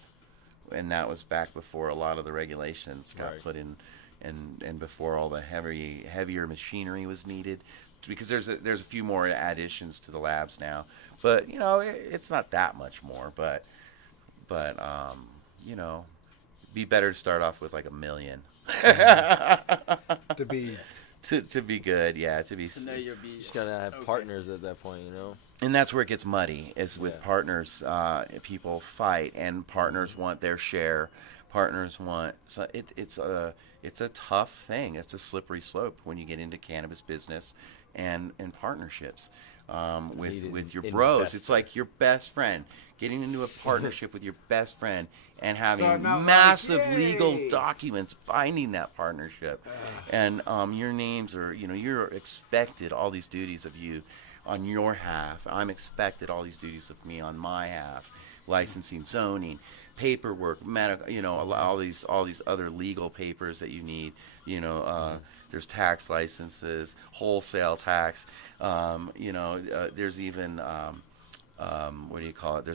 and that was back before a lot of the regulations got Right. put in, and before all the heavier machinery was needed, because there's a few more additions to the labs now, but you know, it's not that much more, but you know, be better to start off with like $1 million To be to be good, yeah, to be. To know your beat. You just gotta have Okay. partners at that point, you know. And that's where it gets muddy, is with Yeah. partners. People fight, and partners want their share. Partners want, so it's a tough thing. It's a slippery slope when you get into cannabis business and partnerships Need with your an bros. investor. It's like your best friend getting into a partnership with your best friend and having Starting out like, massive yay. legal documents binding that partnership, and your names are, you know, you're expected all these duties of you on your half. I'm expected all these duties of me on my half, licensing, zoning, paperwork, medical, you know, all these other legal papers that you need, you know. There's tax licenses, wholesale tax, you know, there's even what do you call it?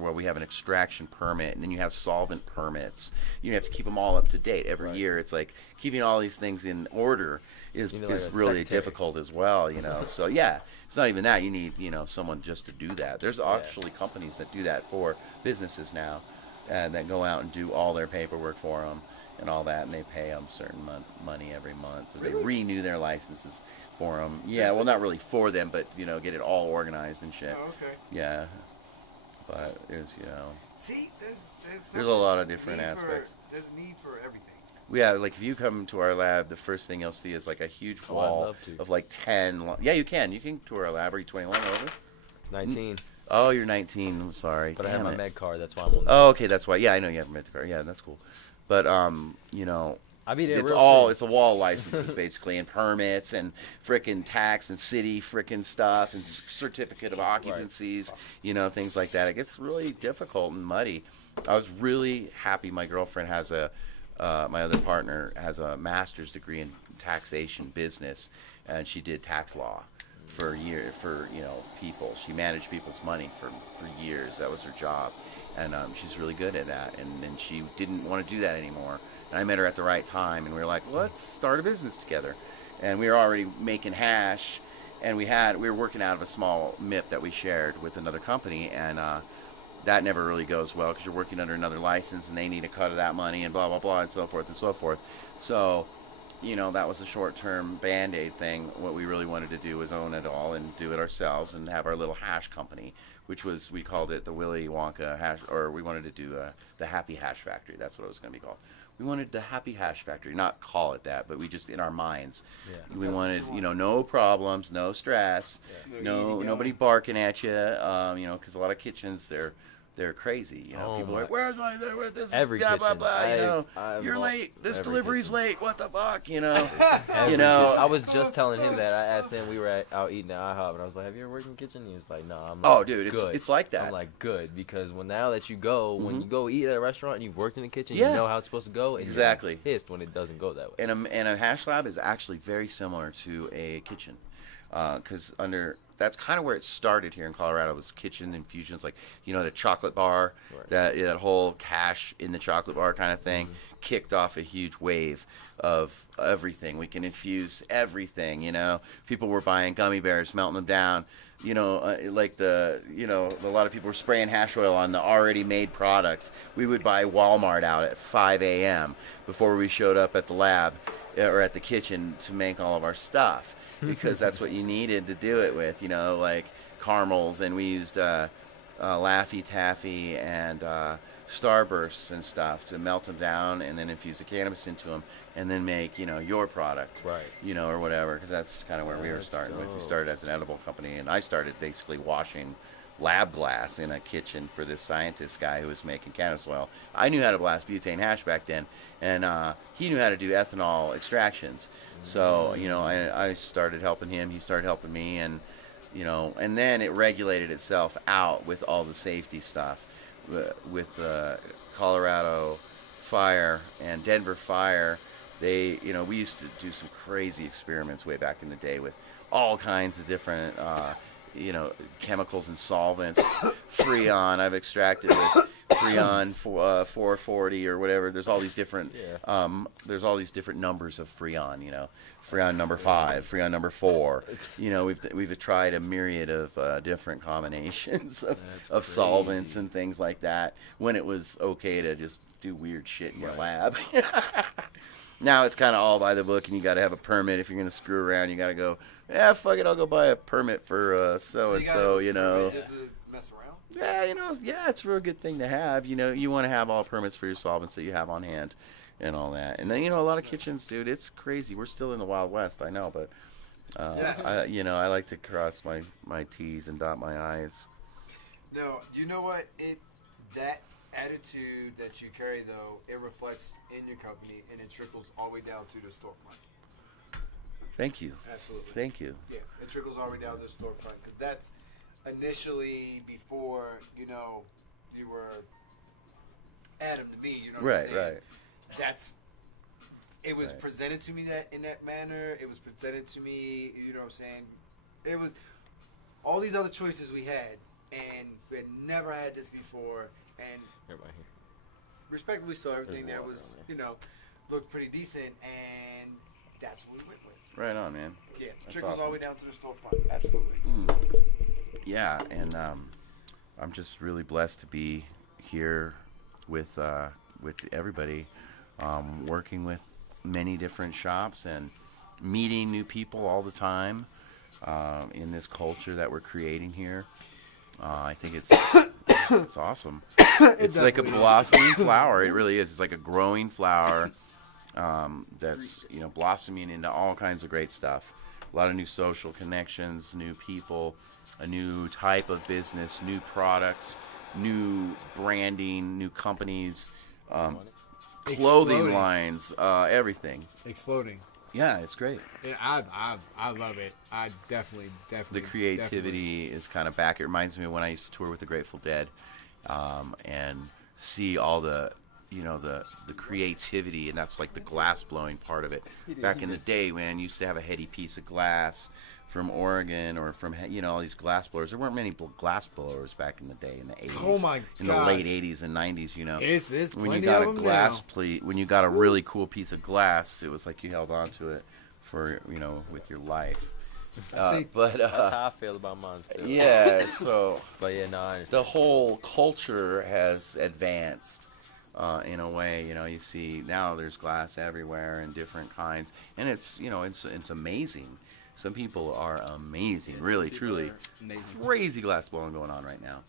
Well, we have an extraction permit, and then you have solvent permits. You have to keep them all up to date every year. It's like keeping all these things in order is You need, like, a really secretary. difficult as well, you know. So yeah, it's not even that. You need, you know, someone just to do that. There's actually companies that do that for businesses now, that go out and do all their paperwork for them and all that, and they pay them certain money every month, or they renew their licenses for them. Yeah, well, not really for them, but you know, get it all organized and shit. oh, okay. Yeah, but there's, you know, See, There's a lot of different aspects. There's a need for everything. yeah, like if you come to our lab, the first thing you'll see is like a huge Oh, I'd wall love to. of like 10. Yeah, you can tour our lab. Are you 21 over? 19, Oh, you're 19. I'm sorry. but I have Damn my it. med card. That's why I'm on. Oh, okay, that's why. Yeah, I know you have a med card. Yeah, that's cool. But you know, I'll be there. it's real all soon. it's a wall licenses basically, and permits and frickin' tax and city frickin' stuff and certificate of occupancies, you know, things like that. It gets really difficult and muddy. I was really happy. My girlfriend has my other partner has a master's degree in taxation business, and she did tax law for you know, people. She managed people's money for years. That was her job, and she's really good at that. And she didn't want to do that anymore. And I met her at the right time, and we were like, let's start a business together. And we were already making hash, and we were working out of a small MIP that we shared with another company, and that never really goes well because you're working under another license, and they need a cut of that money, and blah blah blah, and so forth and so forth. So you know, that was a short-term Band-Aid thing. What we really wanted to do was own it all and do it ourselves and have our little hash company, which was, we called it the Willy Wonka hash, or we wanted to do the Happy Hash Factory. That's what it was going to be called. We wanted the Happy Hash Factory, not call it that, but we just, in our minds, we wanted, you know, no problems, no stress, nobody barking at you, you know, because a lot of kitchens, they're crazy. You know, people are like, where's this? Every blah, blah, kitchen. blah, you know, I've you're late. This every delivery's kitchen. late. What the fuck? You know, Every you know. kitchen. I was just telling him that. I asked him. We were out eating at IHOP, and I was like, "Have you ever worked in the kitchen?" He was like, "No." I'm like, Oh, dude, good. it's like that. I'm like, good, because now that you go, when you go eat at a restaurant and you've worked in the kitchen, Yeah. you know how it's supposed to go. And Exactly. You're pissed when it doesn't go that way. And a hash lab is actually very similar to a kitchen, because that's kind of where it started here in Colorado, was kitchen infusions, like, you know, the chocolate bar, that whole cash in the chocolate bar kind of thing, kicked off a huge wave of everything. We can infuse everything, you know. People were buying gummy bears, melting them down, you know, a lot of people were spraying hash oil on the already made products. We would buy Walmart out at 5 a.m. before we showed up at the lab or at the kitchen to make all of our stuff, because that's what you needed to do it with, you know, like caramels, and we used Laffy Taffy and Starbursts and stuff to melt them down and then infuse the cannabis into them and then make, you know, your product, Right. you know, or whatever, because that's kind of where we were starting with. We started as an edible company, and I started basically washing lab glass in a kitchen for this scientist guy who was making cannabis oil. I knew how to blast butane hash back then, and he knew how to do ethanol extractions. So, you know, I started helping him, he started helping me, and, you know, and then it regulated itself out with all the safety stuff. With Colorado Fire and Denver Fire, we used to do some crazy experiments way back in the day with all kinds of different, chemicals and solvents. Freon, I've extracted with Freon 440 or whatever. There's all these different, numbers of Freon. You know, Freon number 5, Freon number 4. You know, we've tried a myriad of different combinations of solvents and things like that, when it was okay to just do weird shit in your lab. Now it's kind of all by the book, and you got to have a permit if you're gonna screw around. You got to go, yeah, fuck it, I'll go buy a permit for so and so. You know. Just to mess around? Yeah, you know, it's a real good thing to have. You know, you want to have all permits for your solvents that you have on hand and all that. And then, you know, a lot of kitchens, dude, it's crazy. We're still in the Wild West, I know, but Yes. I like to cross my T's and dot my I's. No, you know what? That attitude that you carry, though, it reflects in your company, and it trickles all the way down to the storefront. Thank you. Absolutely. Thank you. Yeah, it trickles all the way down to the storefront, because that's initially before, you know, you were Adam to me, you know what I'm saying? Right. It was presented to me in that manner. It was presented to me, you know what I'm saying? It was all these other choices we had, and we had never had this before, and Everybody here. respectively so, everything There's there water was, down you know, looked pretty decent, and that's what we went with. Right on, man. Yeah, That's trickles all the awesome. way down to the storefront. Absolutely. Yeah, and I'm just really blessed to be here with everybody, working with many different shops and meeting new people all the time in this culture that we're creating here. I think it's awesome. It's like a blossoming flower. It really is. It's like a growing flower that's, you know, blossoming into all kinds of great stuff. A lot of new social connections, new people, a new type of business, new products, new branding, new companies, clothing Exploding. lines, everything. Exploding. Yeah, it's great. Yeah, I love it. I definitely. The creativity is kind of back. It reminds me of when I used to tour with the Grateful Dead, and see all the, you know, the creativity, and that's like the glass blowing part of it. Back in the day, man, you used to have a heady piece of glass from Oregon or from, you know, all these glass blowers. There weren't many glass blowers back in the day, in the 80s. Oh my In the gosh. late 80s and 90s, you know. It's When plenty you got of a them glass now. plate, when you got a really cool piece of glass, it was like you held on to it for, you know, with your life. think- But That's how I feel about mine still. yeah, so But yeah, no, I understand. the whole culture has advanced in a way. You know, you see now there's glass everywhere and different kinds, and it's it's amazing. Some people are amazing, really, truly, crazy glass blowing going on right now,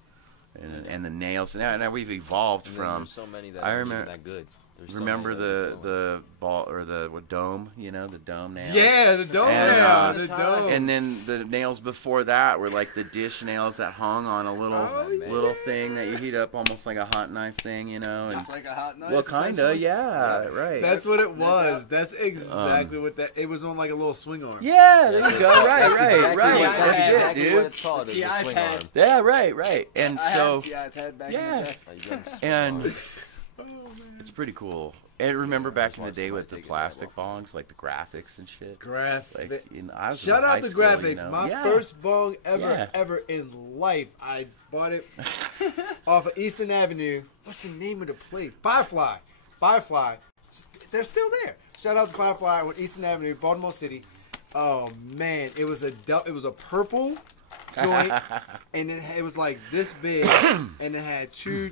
and the nails. Now we've evolved from. There's so many that I aren't remember even that good. There's so remember many that the ball or the dome, the dome nails. Yeah, the dome And, nail, the dome. And then the nails before that were like the dish nails that hung on a little thing that you heat up, almost like a hot knife thing, And, Just like a hot knife. well, kinda, yeah, right. That's what it was. That's exactly what that. It was on like a little swing arm. Yeah, there you go. That's Right. exactly That's exactly it, what dude. it's called, is The the swing iPad. arm. Yeah, right. And I so, had the iPad back in yeah. the day. A young swing and arm. it's pretty cool. And remember back in the watch day with the somebody take it plastic bongs, like the graphics and shit. Graphic. Like, I was Shout in high out to school, graphics. My Yeah. first bong Yeah. ever in life. I bought it off of Eastern Avenue. What's the name of the place? Firefly. They're still there. Shout out to Firefly on Eastern Avenue, Baltimore City. Oh man, it was a purple joint, and it was like this big, and it had two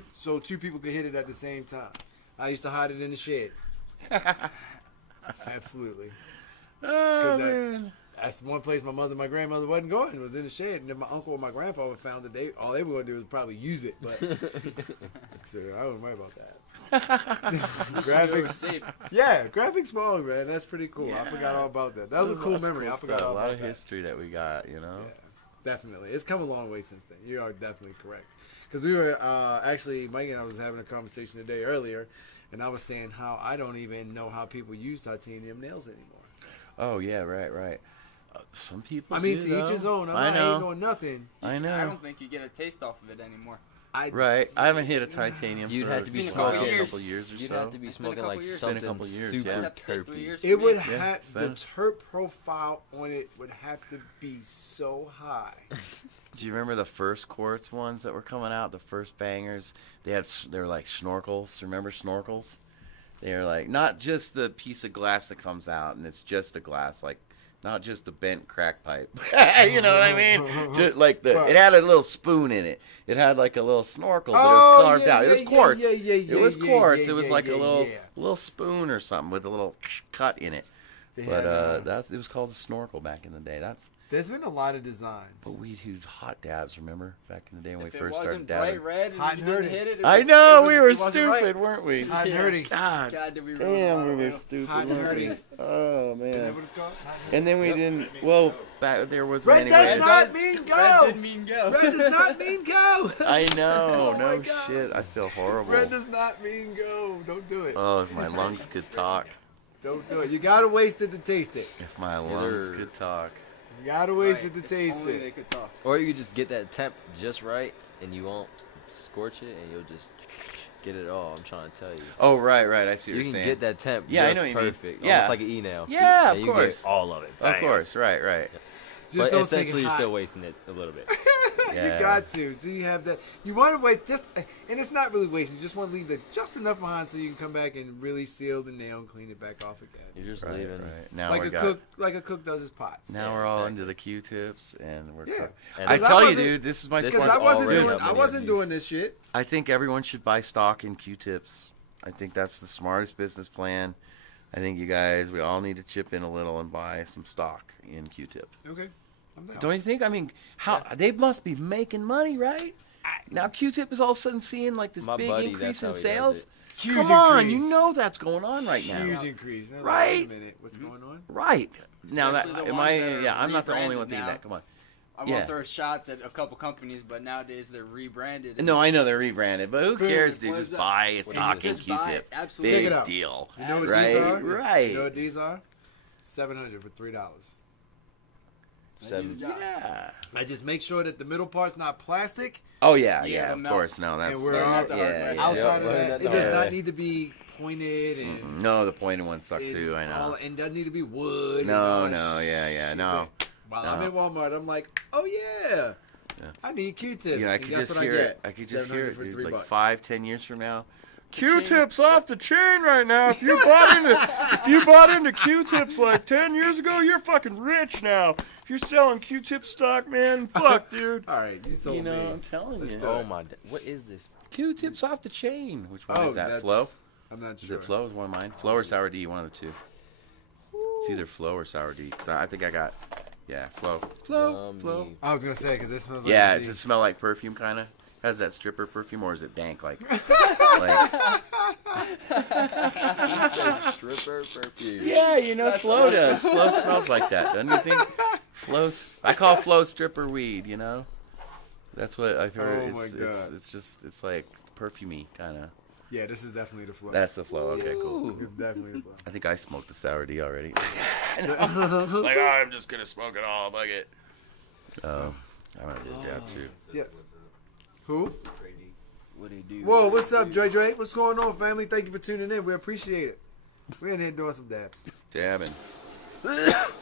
people could hit it at the same time. I used to hide it in the shed. Absolutely. Oh, that- man. That's one place my mother and my grandmother wasn't going. It was in the shed. And then my uncle and my grandfather found that all they were going to do was probably use it. But so I wouldn't worry about that. Graphics. Safe. Yeah, graphics bong, man. That's pretty cool. I forgot all about that. That was a cool Lots of memory. cool I forgot stuff. all A lot about of that. history that we got, Yeah, definitely. It's come a long way since then. You are definitely correct. Because we were actually, Mike and I was having a conversation today earlier, and I was saying how I don't even know how people use titanium nails anymore. Oh, yeah, right. Some people I mean, do, to each though. his own. I'm I not know. hating on nothing. I I know. don't think you get a taste off of it anymore. Right. I haven't hit a titanium You'd for have to be It's been a smoking. couple a years. couple years or You'd so. have to be It's been a smoking couple like years. It's been a something couple years, super yeah. I'd have to say 3 terpy. years for It me. would Yeah, have it's the been- terp profile on it would have to be so high. Do you remember the first quartz ones that were coming out? The first bangers. They were like snorkels. Remember snorkels? They were like not just the piece of glass that comes out and it's just the glass, like not just the bent crack pipe. You know what I mean? Just like it had a little spoon in it. It had like a little snorkel, but it was carved out. It was quartz. It was quartz. It was like a little spoon or something with a little cut in it. But it was called a snorkel back in the day. There's been a lot of designs. But we'd use hot dabs, remember? Back in the day when If we it first wasn't started dabbing. bright red and Hot you and didn't dirty. hit it, I know, we were it wasn't stupid, right. weren't we? Hot and dirty. God, God, did we ruin a damn, lot we of were them. stupid, Hot and weren't dirty. we? Oh, Is that man. what it's called? And then we didn't, well, back there wasn't Red any does way. not mean Red go. didn't mean go. Red does not mean go. I know, Oh, no my God. shit, I feel horrible. Red does not mean go. Don't do it. Oh, if my lungs could talk. Don't do it. You gotta waste it to taste it. If my lungs could talk. You gotta waste Right. it to taste Only they it. could talk. Or you could just get that temp just right, and you won't scorch it, and you'll just get it all. I'm trying to tell you. Oh, right, I see what You you're can saying. get that temp Yeah, I just know what you mean. perfect. Yeah. Almost like an e-nail. Yeah, and of you course. Get all of it. Of Bam. course, right. Just But don't essentially, take it you're hot. still wasting it a little bit. Yeah. You got to. So you have that. You want to waste just, and it's not really wasting. You just want to leave just enough behind so you can come back and really seal the nail and clean it back off again. You're just Right. leaving. Now Like we a got. cook, like a cook does his pots. Now Yeah, we're all exactly. into the Q-tips, and we're. Yeah. And I Because I tell you, wasn't- dude, this is my. This Because one's I wasn't already doing. how I many wasn't of doing this shit. I think everyone should buy stock in Q-tips. I think that's the smartest business plan. I think you guys, we all need to chip in a little and buy some stock in Q-tip. Okay. I'm down. Don't you think? I mean, how they must be making money, right? Now Q-tip is all of a sudden seeing like this My big buddy, increase that's in how he does sales. it. Huge Come on, increase. you know that's going on right now. Huge increase. Now, like, Right? Wait a minute. What's going on? Right. Now that Especially the am ones I? that are Yeah, I'm not the only one rebranded thinking now. that. Come on. I Yeah. won't throw shots at a couple companies, but nowadays they're rebranded. and- No, I know they're rebranded, but who Boom, cares, dude? what Just is that? buy a What is stock it? in Just buy it. Q-tip. Absolutely. Check it Big out. deal. You know what Right, these are? right. You know what these are? $700 for $3. 7. Yeah. I just make sure that the middle part's not plastic, Oh yeah, Yeah, yeah. the Of melt. course, no. That's and we're yeah, all yeah, yeah. outside Yeah. of that. Yeah. It does Yeah. not need to be pointed and. No, the pointed ones suck and too. I know. and doesn't need to be wood. No, and no, all yeah, shit. no. While No. I'm in Walmart, I'm like, oh yeah, I need Q-tips. Yeah, I And could guess just what hear I it. get? I could just hear $700 it, for dude. $3. Like 5-10 years from now. Q-tips off the chain right now. If you bought into Q-tips like 10 years ago, you're fucking rich now. If you're selling Q-tip stock, man, fuck, dude. All right, you sold me. I'm telling Let's you. do Oh it. my! What is this? Q-tips off the chain. Which one is that? that's- Flow? I'm not Is sure. it Flow? Is one of mine? Flow or Sour D? One of the two. It's either Flow or Sour D. Cause I think I got, yeah, Flow. Flow. Flow. Yummy. I was gonna say because it smells like. Yeah, a does D. it smell like perfume kind of? Has that stripper perfume or is it dank like? Stripper perfume. Yeah, you know, That's Flow awesome. does. Flow smells like that, doesn't you think? Flow's. I call Flow stripper weed. You know, that's what I've heard. Oh my God. It's just it's like perfumey kind of. Yeah, this is definitely the flow. That's the Flow. Okay, cool. It's definitely the flow. I think I smoked the Sour D already. Like, oh, I'm just gonna smoke it all. Fuck it. I'm gonna do a dab too. Yes. Who? What do you do? Whoa, what's up, Dre Dre? What's going on, family? Thank you for tuning in. We appreciate it. We're in here doing some dabs. Dabbing.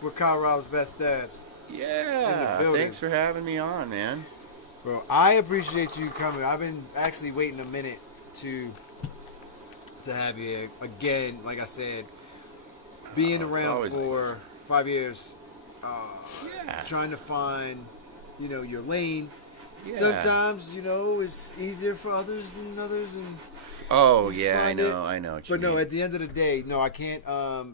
We're Kyle Rob's best dabs. Yeah. building. Thanks for having me on, man. Bro, I appreciate you coming. I've been actually waiting a minute to have you here. Again, like I said, being around always for 5 years, Yeah. trying to find, your lane. Yeah. Sometimes, it's easier for others than others, and Oh yeah, I find know. it. I know. What you but no, mean. at the end of the day, no, I can't.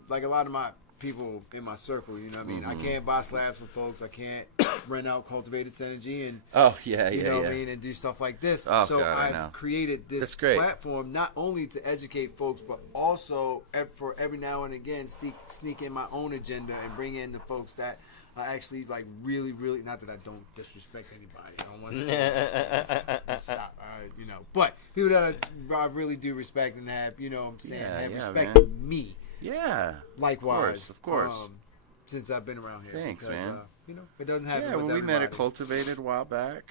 Like a lot of my people in my circle, you know what I mean. Mm-hmm. I can't buy slabs for folks. I can't rent out cultivated synergy and Oh yeah, you yeah, know yeah. what I mean, and do stuff like this. Oh, So God, I know. I've created this That's great. platform not only to educate folks, but also for every now and again sneak in my own agenda and bring in the folks that are actually like really, really. Not that I don't disrespect anybody. I don't want to say just stop. But people that I really do respect and have, what I'm saying, Yeah, have yeah, respected me Yeah. likewise. Of course. Since I've been around here. Thanks, because, man. It doesn't happen. Yeah, with well, we met at everybody. Cultivated a while back.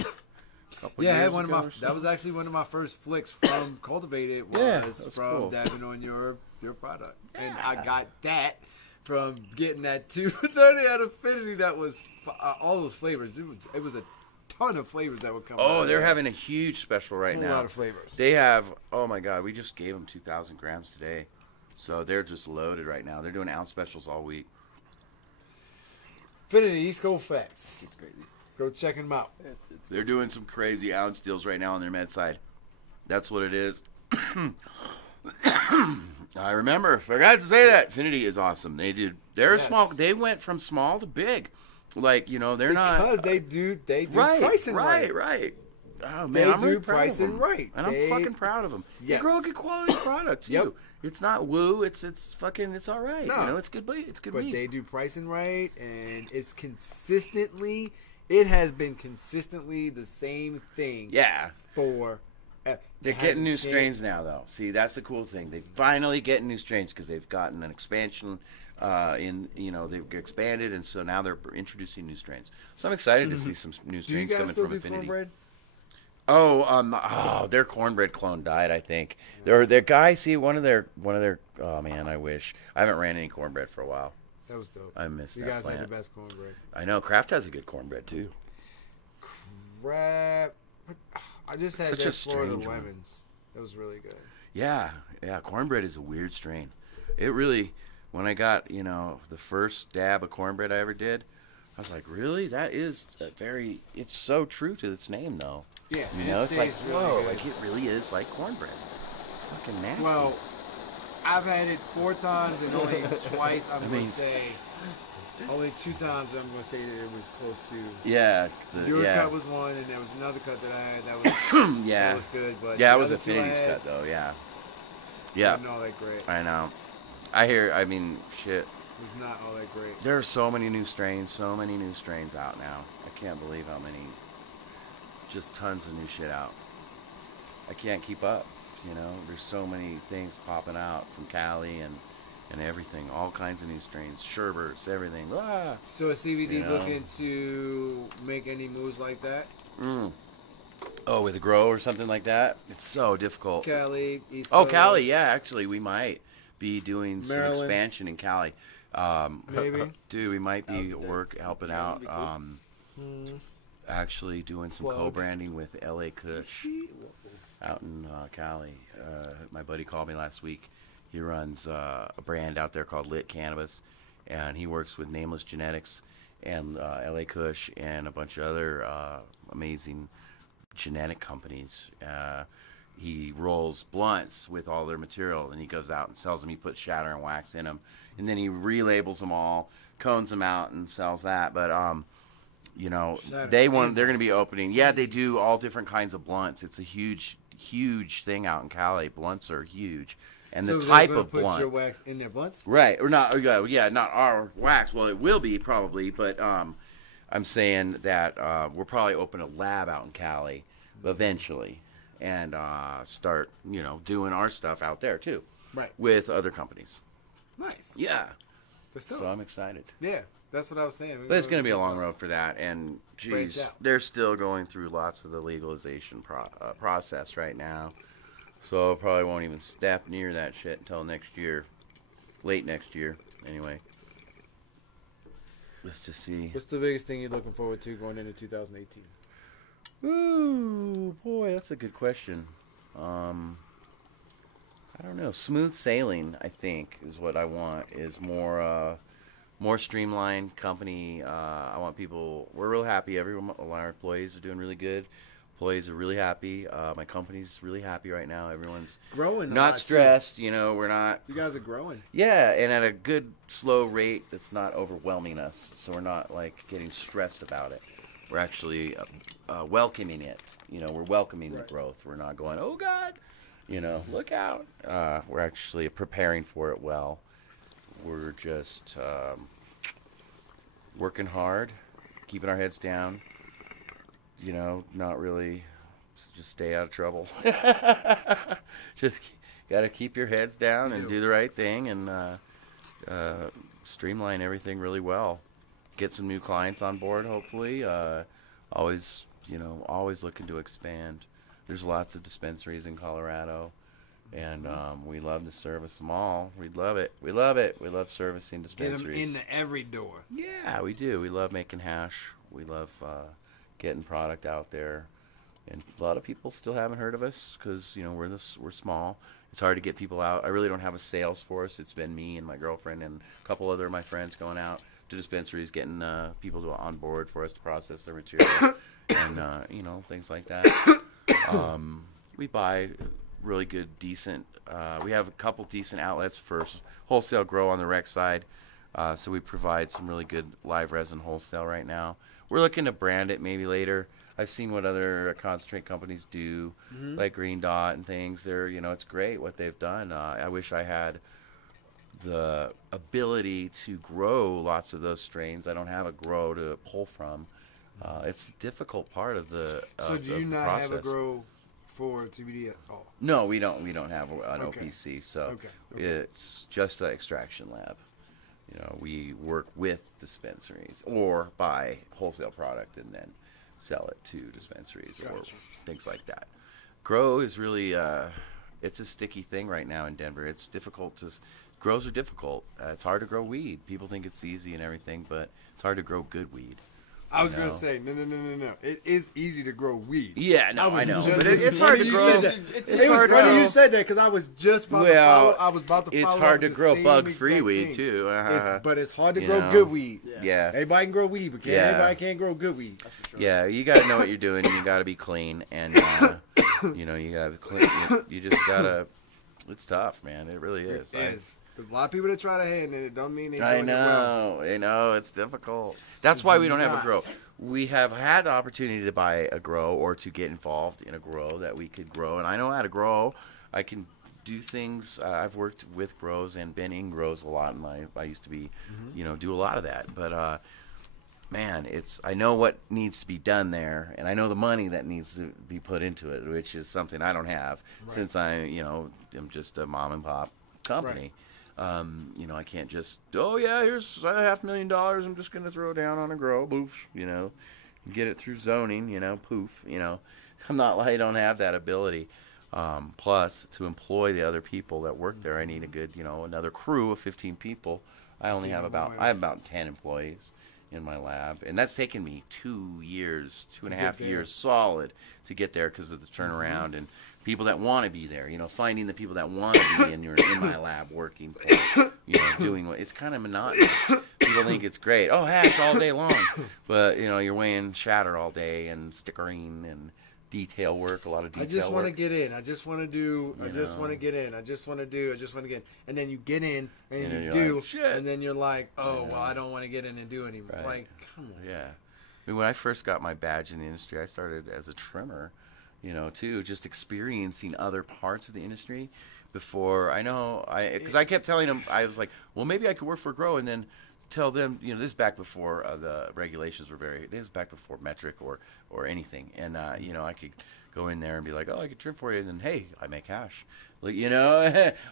Couple Yeah, I had years one of ago my. or so. That was actually one of my first flicks from Cultivated. Yeah, Was that's from cool. dabbing on your product, and I got that from getting that 230 out of Affinity. That was all those flavors. It was a ton of flavors that would come. out Oh, of they're that. having a huge special right a now. lot of flavors. They have. Oh my God, we just gave them 2,000 grams today, so they're just loaded right now. They're doing ounce specials all week. Affinity East Coast Facts. It's crazy. Go check them out. They're doing some crazy ounce deals right now on their med side. That's what it is. I remember. Forgot to say that. Infinity is awesome. They're Yes. small. They went from small to big. Like, they're not. Because they do Right, pricing right. Oh man, They I'm do really proud of pricing them. right. and They- I'm fucking proud of them. They Yes. grow a good quality product too. Yep. It's not woo. It's fucking. It's all right. No. It's good. It's good But meat. they do pricing right, and it's consistently. It has been consistently the same thing. Yeah. For They're getting new strains now, though. See, that's the cool thing. They finally getting new strains because they've gotten an expansion. They've expanded, and so now they're introducing new strains. So I'm excited to see some new Do you strains guys coming still from do Affinity. cornbread? Their cornbread clone died, I think. Their guy, see, one of their. Oh man, I wish I haven't ran any cornbread for a while. That was dope. I missed You that guys plant. had the best cornbread. I know Kraft has a good cornbread too. Crap. I just had Such a that Florida strange one. lemons. That was really good. Yeah, cornbread is a weird strain. It really, when I got the first dab of cornbread I ever did, I was like, really? That is it's so true to its name though. Yeah. It's like, tastes really whoa, good. like it really is like cornbread. It's fucking nasty. Well, I've had it 4 times and only twice. I'm going mean- to say. Only 2 times I'm going to say that it was close to. yeah, Your yeah, cut was one, and there was another cut that I had that was yeah, that was good. But yeah. It the was other 2 I Affinity's had cut though. Yeah, wasn't all that great. I know. I mean, shit. It was not all that great. There are so many new strains out now. I can't believe how many. Just tons of new shit out. I can't keep up. There's so many things popping out from Cali and everything. All kinds of new strains, Sherberts, everything. Ah. So is CBD You know. looking to make any moves like that? Oh, with a grow or something like that? It's so difficult. Cali, East Oh, Coast, Cali, yeah. Actually, we might be doing Maryland. some expansion in Cali. Maybe. Dude, we might be That- helping that out. would be cool. Actually doing some Plug. co-branding with LA Kush out in Cali. My buddy called me last week. He runs a brand out there called Lit Cannabis, and he works with Nameless Genetics and LA Kush and a bunch of other amazing genetic companies. he rolls blunts with all their material, and he goes out and sells them. He puts shatter and wax in them, and then he relabels them all, cones them out, and sells that. But you know, they're going to be opening. Yeah, they do all different kinds of blunts. It's a huge thing out in Cali. Blunts are huge, and So the they're type gonna of put blunt. your wax in their blunts? Right, or not? Yeah, not our wax. Well, it will be probably, but I'm saying that we'll probably open a lab out in Cali eventually, and start doing our stuff out there too, Right. with other companies. Nice. Yeah, That's dope. so I'm excited. Yeah, that's what I was saying. But it's going to be a long road for that, and Branch geez, out. they're still going through lots of the legalization process right now. So probably won't even step near that shit until next year, late next year. Anyway, let's just see. What's the biggest thing you're looking forward to going into 2018? Ooh, boy, that's a good question. I don't know. Smooth sailing, I think, is what I want. Is more streamlined company. I want people. We're real happy. All our employees are doing really good. Employees are really happy. My company's really happy right now. Everyone's Growing. a not lot, stressed. We're not. too. You guys are growing. Yeah, and at a good, slow rate that's not overwhelming us. So we're not, like, getting stressed about it. We're actually welcoming it. We're welcoming Right. the growth. We're not going, oh, God, look out. We're actually preparing for it well. We're just working hard, keeping our heads down. Not really, just stay out of trouble. Just got to keep your heads down and do the right thing and streamline everything really well. Get some new clients on board, hopefully. Always looking to expand. There's lots of dispensaries in Colorado, and we love to service them all. We'd love it. We love it. We love servicing Get them dispensaries. into every door. Yeah, we do. We love making hash. We love getting product out there. And a lot of people still haven't heard of us because, we're small. It's hard to get people out. I really don't have a sales force. It's been me and my girlfriend and a couple other of my friends going out to dispensaries, getting people on board for us to process their material and, things like that. We buy really good, decent. We have a couple decent outlets for wholesale grow on the rec side. So we provide some really good live resin wholesale right now. We're looking to brand it maybe later. I've seen what other concentrate companies do, like Green Dot and things. They're, it's great what they've done. I wish I had the ability to grow lots of those strains. I don't have a grow to pull from. It's a difficult part of the So do you not process. have a grow for TBD at all? No, we don't. We don't have an Okay. OPC, so Okay. it's just an extraction lab. We work with dispensaries or buy wholesale product and then sell it to dispensaries or Gotcha. things like that. Grow is really it's a sticky thing right now in Denver. It's difficult to grows are difficult. It's hard to grow weed. People think it's easy and everything, but it's hard to grow good weed. I was No. gonna say no. It is easy to grow weed. Yeah, no, was I know, just- but it's hard to you grow. said that. It's It was hard to funny grow. you said that because I was just about to follow. I was about to it's follow hard up to the grow same bug-free exact weed thing. too. But it's hard to You grow know. good weed. Yeah. Everybody can grow weed, but Yeah. everybody can't grow good weed. Yeah, you got to know what you're doing, and you got to be clean, and you got to clean. You just gotta. It's tough, man. It really is. There's a lot of people that try to hand, and it don't mean they I doing it well. know. I know it's difficult. That's It's why we don't have a not. grow. We have had the opportunity to buy a grow or to get involved in a grow that we could grow, and I know how to grow. I can do things. I've worked with grows and been in grows a lot. I used to be, do a lot of that. But man, I know what needs to be done there, and I know the money that needs to be put into it, which is something I don't have since I'm just a mom and pop company. I can't just, here's $500,000. I'm just going to throw down on a grow, boof, get it through zoning, poof, I don't have that ability. Plus, to employ the other people that work there, I need a good, another crew of 15 people. I have about 10 employees in my lab, and that's taken me 2 years, 2.5 years solid to get there because of the turnaround and people that want to be there, finding the people that want to be in my lab working, doing what, it's kind of monotonous. People think it's great. Oh, hash all day long, but you're weighing shatter all day and stickering and detail work, a lot of detail I just want to work. get in. I just want to do. I just know. want to get in. I just want to do. I just want to get in. And then you get in and And then you you're do. like, "Shit." And then you're like, oh, I well, know. I don't want to get in and do anymore. Right. Like, come on. Yeah. I mean, when I first got my badge in the industry, I started as a trimmer, too, just experiencing other parts of the industry before because I kept telling them, I was like, well, maybe I could work for Grow, and then tell them, this is back before the regulations were this is back before metric or anything. And, I could go in there and be like, oh, I could trim for you. And then, hey, I make cash. Like,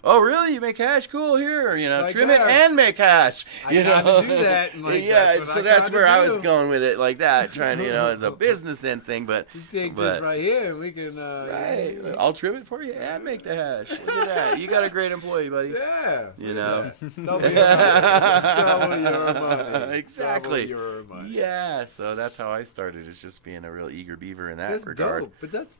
oh, really? You make cash? Cool. Here, Like trim that. it and make cash. I kinda do that, and, like, yeah, that's what so I that's kinda where I was do. going with it, like that, trying to, as a business end thing. But You take but, this right here, and we can. right, I'll trim it for you and make the hash. Look at that. You got a great employee, buddy. Yeah. Double your money. Exactly. Double your money. Yeah, so that's how I started, is just being a real eager beaver in that That's regard. dope. But that's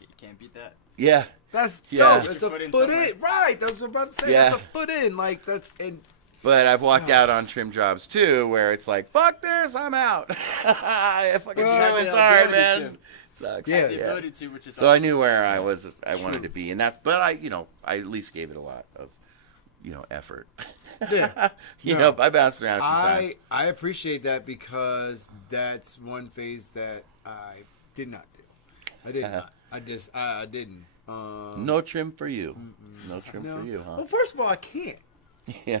You can't beat that. Yeah. That's Yeah. dope. It's Get a your foot in foot somewhere. in. Right. That's what I was about to say. Yeah. That's a foot in. Like, that's. And But I've walked out on trim jobs too, where it's like, fuck this, I'm out. Fucking Well, trimming's yeah, hard, the man. ability Sucks. Yeah. The ability to, which is So I awesome. knew where I wanted to be, and but I at least gave it a lot of, effort. Yeah. I bounced around a few times. I appreciate that because that's one phase that I did not do. I did not. I didn't. No trim for you. No trim No. for you, huh? Well, first of all, I can't. Yeah.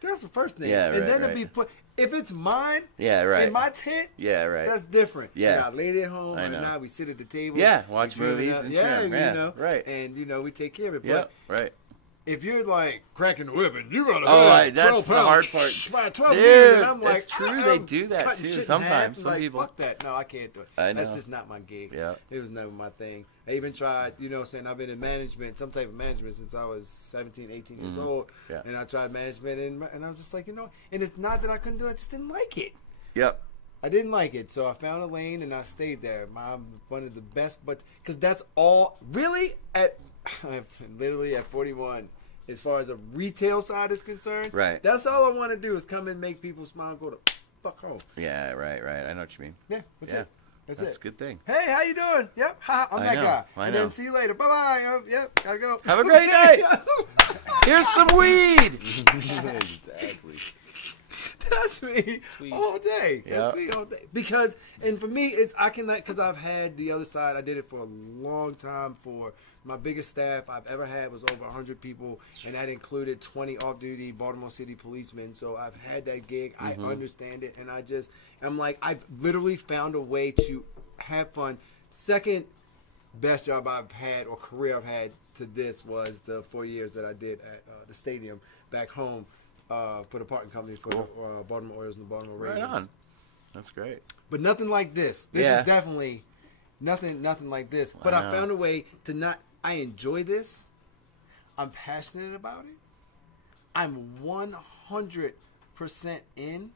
That's the first thing. Yeah, and right, then to right. be put, if it's mine, Yeah, right. in my tent, Yeah, right. that's different. Yeah. I lay at home, I and know. now we sit at the table. Yeah, watch we trim it movies up. and yeah, trim. Yeah, right. And we take care of it. Yeah, But right. if you're like cracking the whip and you got That's the hard part. 12 Dude, meters, and I'm like, that's true. I They am do that cutting too. shit in Sometimes. half, and Some like, people- fuck that. No, I can't do it. I That's know. just not my gig. Yeah. It was never my thing. I even tried, I've been in management, some type of management since I was 17, 18 years old. Yeah. And I tried management, and I was just like, and it's not that I couldn't do it, I just didn't like it. Yep. I didn't like it, so I found a lane and I stayed there. One of the best, but because that's all really literally at 41, as far as the retail side is concerned. Right. That's all I want to do is come and make people smile and go to fuck home. Yeah, right. I know what you mean. Yeah, that's Yeah. it. That's That's it. a good thing. Hey, how you doing? Yep, ha, I'm I that know, guy. I And know. then see you later. Bye bye. Yep, gotta go. Have a great night. Here's some weed. Exactly. That's me Sweet. all day. That's Yeah. me all day. And for me, because I've had the other side. I did it for a long time. For my biggest staff I've ever had was over 100 people, and that included 20 off-duty Baltimore City policemen. So I've had that gig. I understand it, and I'm like, I've literally found a way to have fun. Second best job I've had or career I've had to this was the 4 years that I did at the stadium back home. For the parking companies for the Baltimore Orioles and the Baltimore Right Ravens. on. That's great. But nothing like this. This Yeah. is definitely nothing like this. But I I know. found a way to not. I enjoy this. I'm passionate about it. I'm 100% in,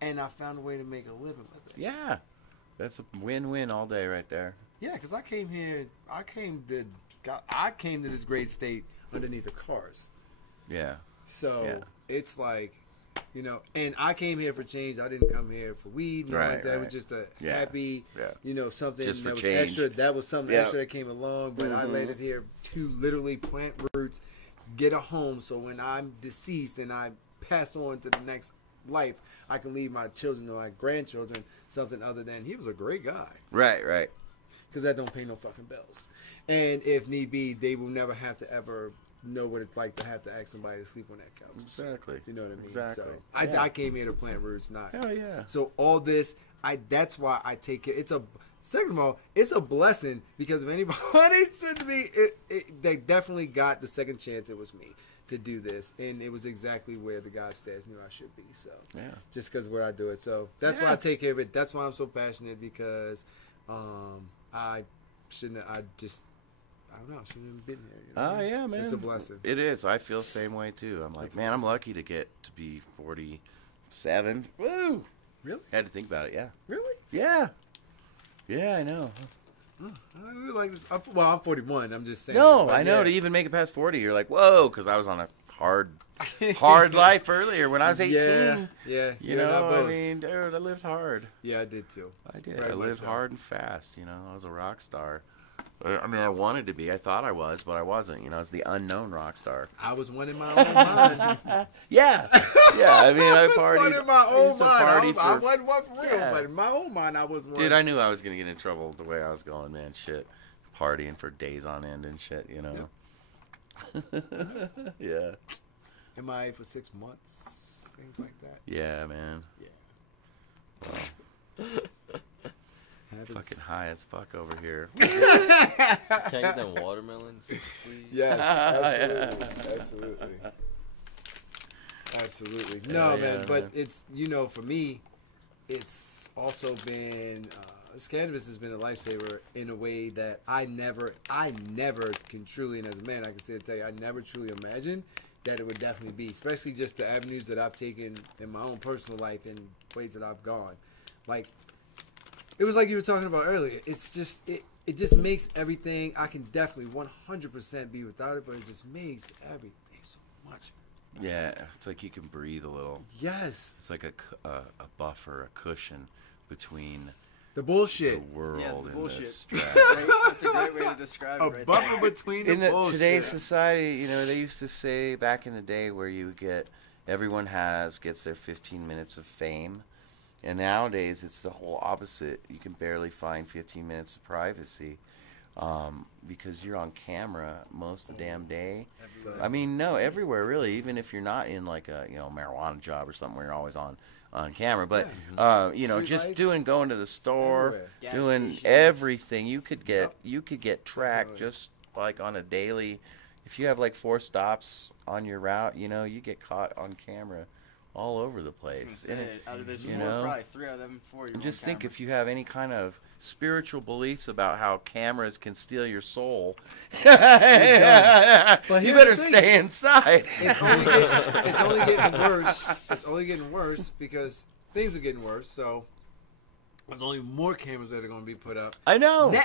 and I found a way to make a living with it. Yeah. That's a win-win all day right there. Yeah, because I came to this great state underneath the cars. Yeah. So Yeah. it's like, and I came here for change. I didn't come here for weed. Nothing Right, like that. It was right. just a Yeah. happy, Yeah. something Just for that was change. extra. That was something Yeah. extra that came along. But I landed here to literally plant roots, get a home. So when I'm deceased and I pass on to the next life, I can leave my children or my grandchildren something other than he was a great guy. Right. Because that don't pay no fucking bills. And if need be, they will never have to ever know what it's like to have to ask somebody to sleep on that couch. Exactly. You know what I mean? Exactly. So Yeah. I came here to plant roots, not. Hell yeah. So all this, that's why I take it. Second of all, it's a blessing because if anybody should be, they definitely got the second chance. It was me to do this, and it was exactly where the God says knew I should be. So Yeah. just because where I do it, so that's why Yeah. I take care of it. That's why I'm so passionate because I shouldn't. I don't know. I shouldn't have been here. Oh, yeah, man. It's a blessing. It is. I feel the same way, too. I'm like, It's a man, I'm blessing. lucky to get to be 47. Woo! Really? Had to think about it, yeah. Really? Yeah. Yeah, I know. I really like this. I'm 41. I'm just saying. No, But I know. yeah. To even make it past 40, you're like, whoa, because I was on a hard life earlier when I was 18. Yeah. You know, I mean, dude, I lived hard. Yeah, I did too. I did. Very I much lived so. hard and fast. You know, I was a rock star. I mean, I wanted to be. I thought I was, but I wasn't. You know, I was the unknown rock star. I was one in my own mind. Yeah. I mean, I was partied. one in my I used own to mind. party I for- wasn't one for real, Yeah. but in my own mind, I was one. Dude, I knew I was gonna get in trouble the way I was going, man. Shit, partying for days on end and shit. You know. Yeah. MIA for 6 months, things like that. Yeah, man. Yeah. Well, Happens. fucking high as fuck over here. Can I get them watermelons, please? Yes, absolutely. No, Yeah, man, but man. it's, you know, for me, it's also been, this cannabis has been a lifesaver in a way that I never can truly, and as a man, I can sit and tell you, I never truly imagined that it would definitely be, especially just the avenues that I've taken in my own personal life and ways that I've gone. Like, it was like you were talking about earlier. It's just, it just makes everything, I can definitely 100% be without it, but it just makes everything so much. Yeah, it's like you can breathe a little. Yes. It's like a buffer, a cushion between The bullshit. the world Yeah, the and bullshit. the stress. That's a great way to describe A it right buffer there. between the In bullshit. today's society, you know, they used to say back in the day where you get, everyone gets their 15 minutes of fame. And nowadays, it's the whole opposite. You can barely find 15 minutes of privacy because you're on camera most of the damn day. I mean, no, everywhere really. Even if you're not in like a marijuana job or something where you're always on camera, but you know, just Streetlights. going to the store, Everywhere. Gas doing stations. everything. You could get tracked Definitely. just like on a daily. If you have like 4 stops on your route, you know, you get caught on camera all over the I was place. gonna And say, it- out of those you 4, know, probably 3 of them, 4 and just think if you have any kind of spiritual beliefs about how cameras can steal your soul, But you here's better the thing. stay inside. It's only getting worse. It's only getting worse because things are getting worse. So there's only more cameras that are going to be put up. I know. Now,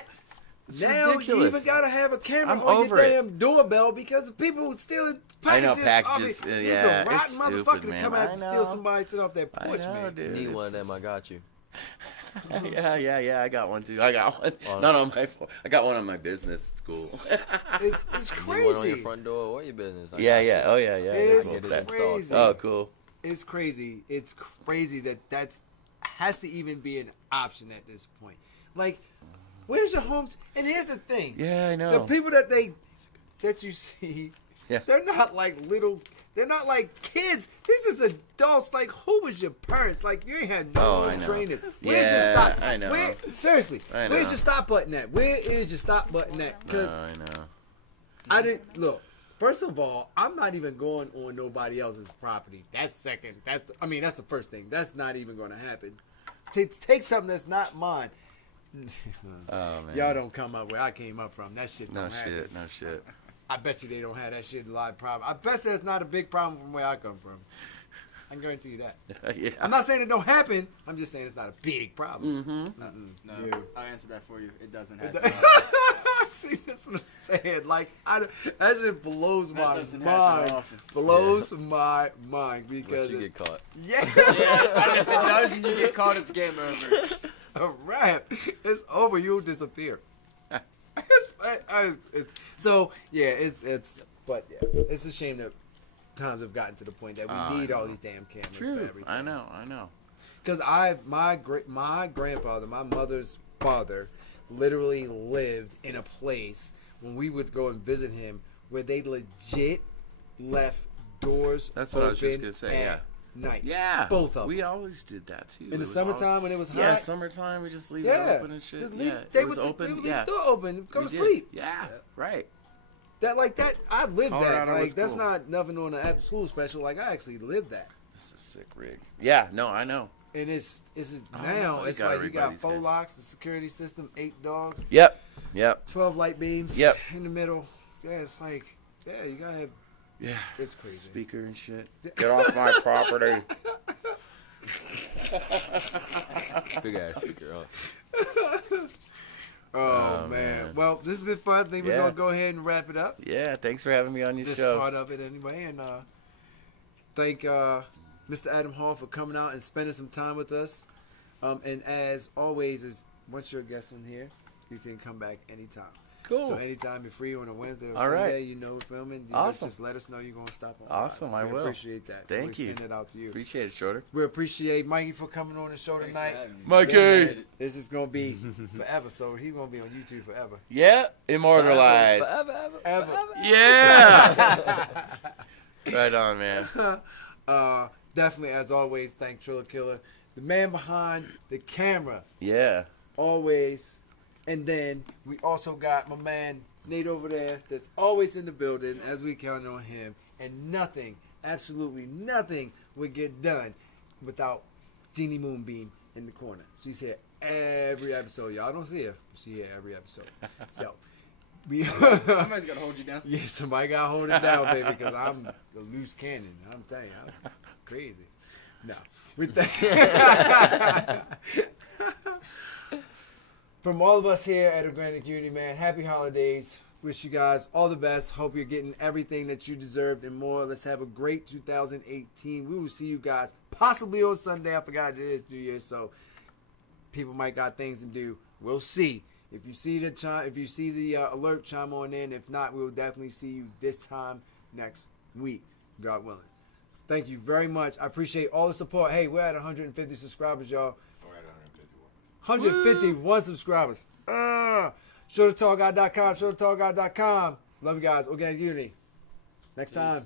It's now you ridiculous. even got to have a camera I'm on over your it. damn doorbell because the people who stealing I know, packages. packages, He's yeah, a rotten it's stupid, motherfucker to man. come out I and steal know. somebody's shit off their I porch, know, man. dude. Need It's one of them, just- I got you. Yeah, I got one too. I got one. Oh, Not on my phone. I got one on my business. It's cool. It's Need one on your crazy. front door or your business. I Yeah, got yeah. you. Oh, yeah. It's Get it Okay. installed. crazy. Oh, cool. It's crazy. It's crazy that's has to even be an option at this point. Like, where's your home? And here's the thing. Yeah, I know. The people that you see, Yeah. they're not like little. They're not like kids. This is adults. Like, who was your parents? Like, you ain't had no Oh, I know. training. Where's your Yeah, stop? I know. Seriously, I where's know. your stop button at? Where is your stop button at? Because Oh, I know. I didn't look. First of all, I'm not even going on nobody else's property. That's second. That's the first thing. That's not even going to happen. To take something that's not mine. Oh, man. Y'all don't come up where I came up from. That shit No don't happen. shit. No shit. I bet you they don't have that shit a lot of problem. I bet you that's not a big problem from where I come from. I can guarantee you that. Yeah. I'm not saying it don't happen. I'm just saying it's not a big problem. Mm-hmm. No, Yeah. I'll answer that for you. It doesn't happen. See, that's what I'm saying. Like, that just blows That my doesn't happen mind. often. Blows my mind Unless because you get caught. yeah, Yeah, and if it does and you get caught, it's game over. it's a wrap. It's over. You'll disappear. It's so yeah. It's but yeah, it's a shame that times have gotten to the point that we I need all know. these damn cameras for True. everything. I know. Because my grandfather, my mother's father, literally lived in a place when we would go and visit him where they legit left doors That's what I was just open gonna say, at night. Yeah. Both of We them. always did that too. In It the was summertime when it was hot. Yeah, summertime we just leave Yeah. it open and shit. Just leave, yeah, they it was would, open. They would yeah, leave the door open, go We to did. sleep. Yeah, right. That I lived that. Colorado was Like that's cool. not nothing on an after school special. Like I actually lived that. This is a sick rig. Yeah, no, I know. And it's just Oh, now no, it's you gotta like you read by got these 4 guys. locks, a security system, 8 dogs, Yep. 12 light beams. Yep. In the middle. Yeah, it's like you gotta have. Yeah. It's crazy. Speaker and shit. Get off my property. Big ass speaker. Oh. Oh, man. Well, this has been fun. I think we're Yeah. going to go ahead and wrap it up. Yeah, thanks for having me on your This show. part of it anyway. And thank Mr. Adam Hall for coming out and spending some time with us. And as always, once you're a guest on here, you can come back anytime. Cool. So anytime you're free on a Wednesday or All right. Sunday, you know we're filming. Awesome. Just let us know you're going to stop on. Awesome, by. I We will. appreciate that. Thank We'll you. extend it out to you. Appreciate it, Shorter. We appreciate Mikey for coming on the show Thanks for tonight. having me. Mikey. This is going to be forever, so he's going to be on YouTube forever. Yeah, immortalized. Forever. Ever. Yeah. Right on, man. Definitely, as always, thank Triller Killer, the man behind the camera, Yeah. always. And then we also got my man Nate over there that's always in the building as we count on him. And nothing, absolutely nothing would get done without Jeannie Moonbeam in the corner. She's here every episode. Y'all don't see her. She's here every episode. So, we Somebody's got to hold you down. yeah, somebody got to hold it down, baby, because I'm a loose cannon. I'm telling you, I'm crazy. No. We From all of us here at Organic Unity, man, happy holidays. Wish you guys all the best. Hope you're getting everything that you deserved and more. Let's have a great 2018. We will see you guys possibly on Sunday. I forgot it is New Year's, so people might got things to do. We'll see. If you see the alert, chime on in. If not, we will definitely see you this time next week, God willing. Thank you very much. I appreciate all the support. Hey, we're at 150 subscribers, y'all. We're at 151. 151 subscribers. ShowTheTallGuy.com, ShowTheTallGuy.com. Love you guys. Organic Unity. Next time.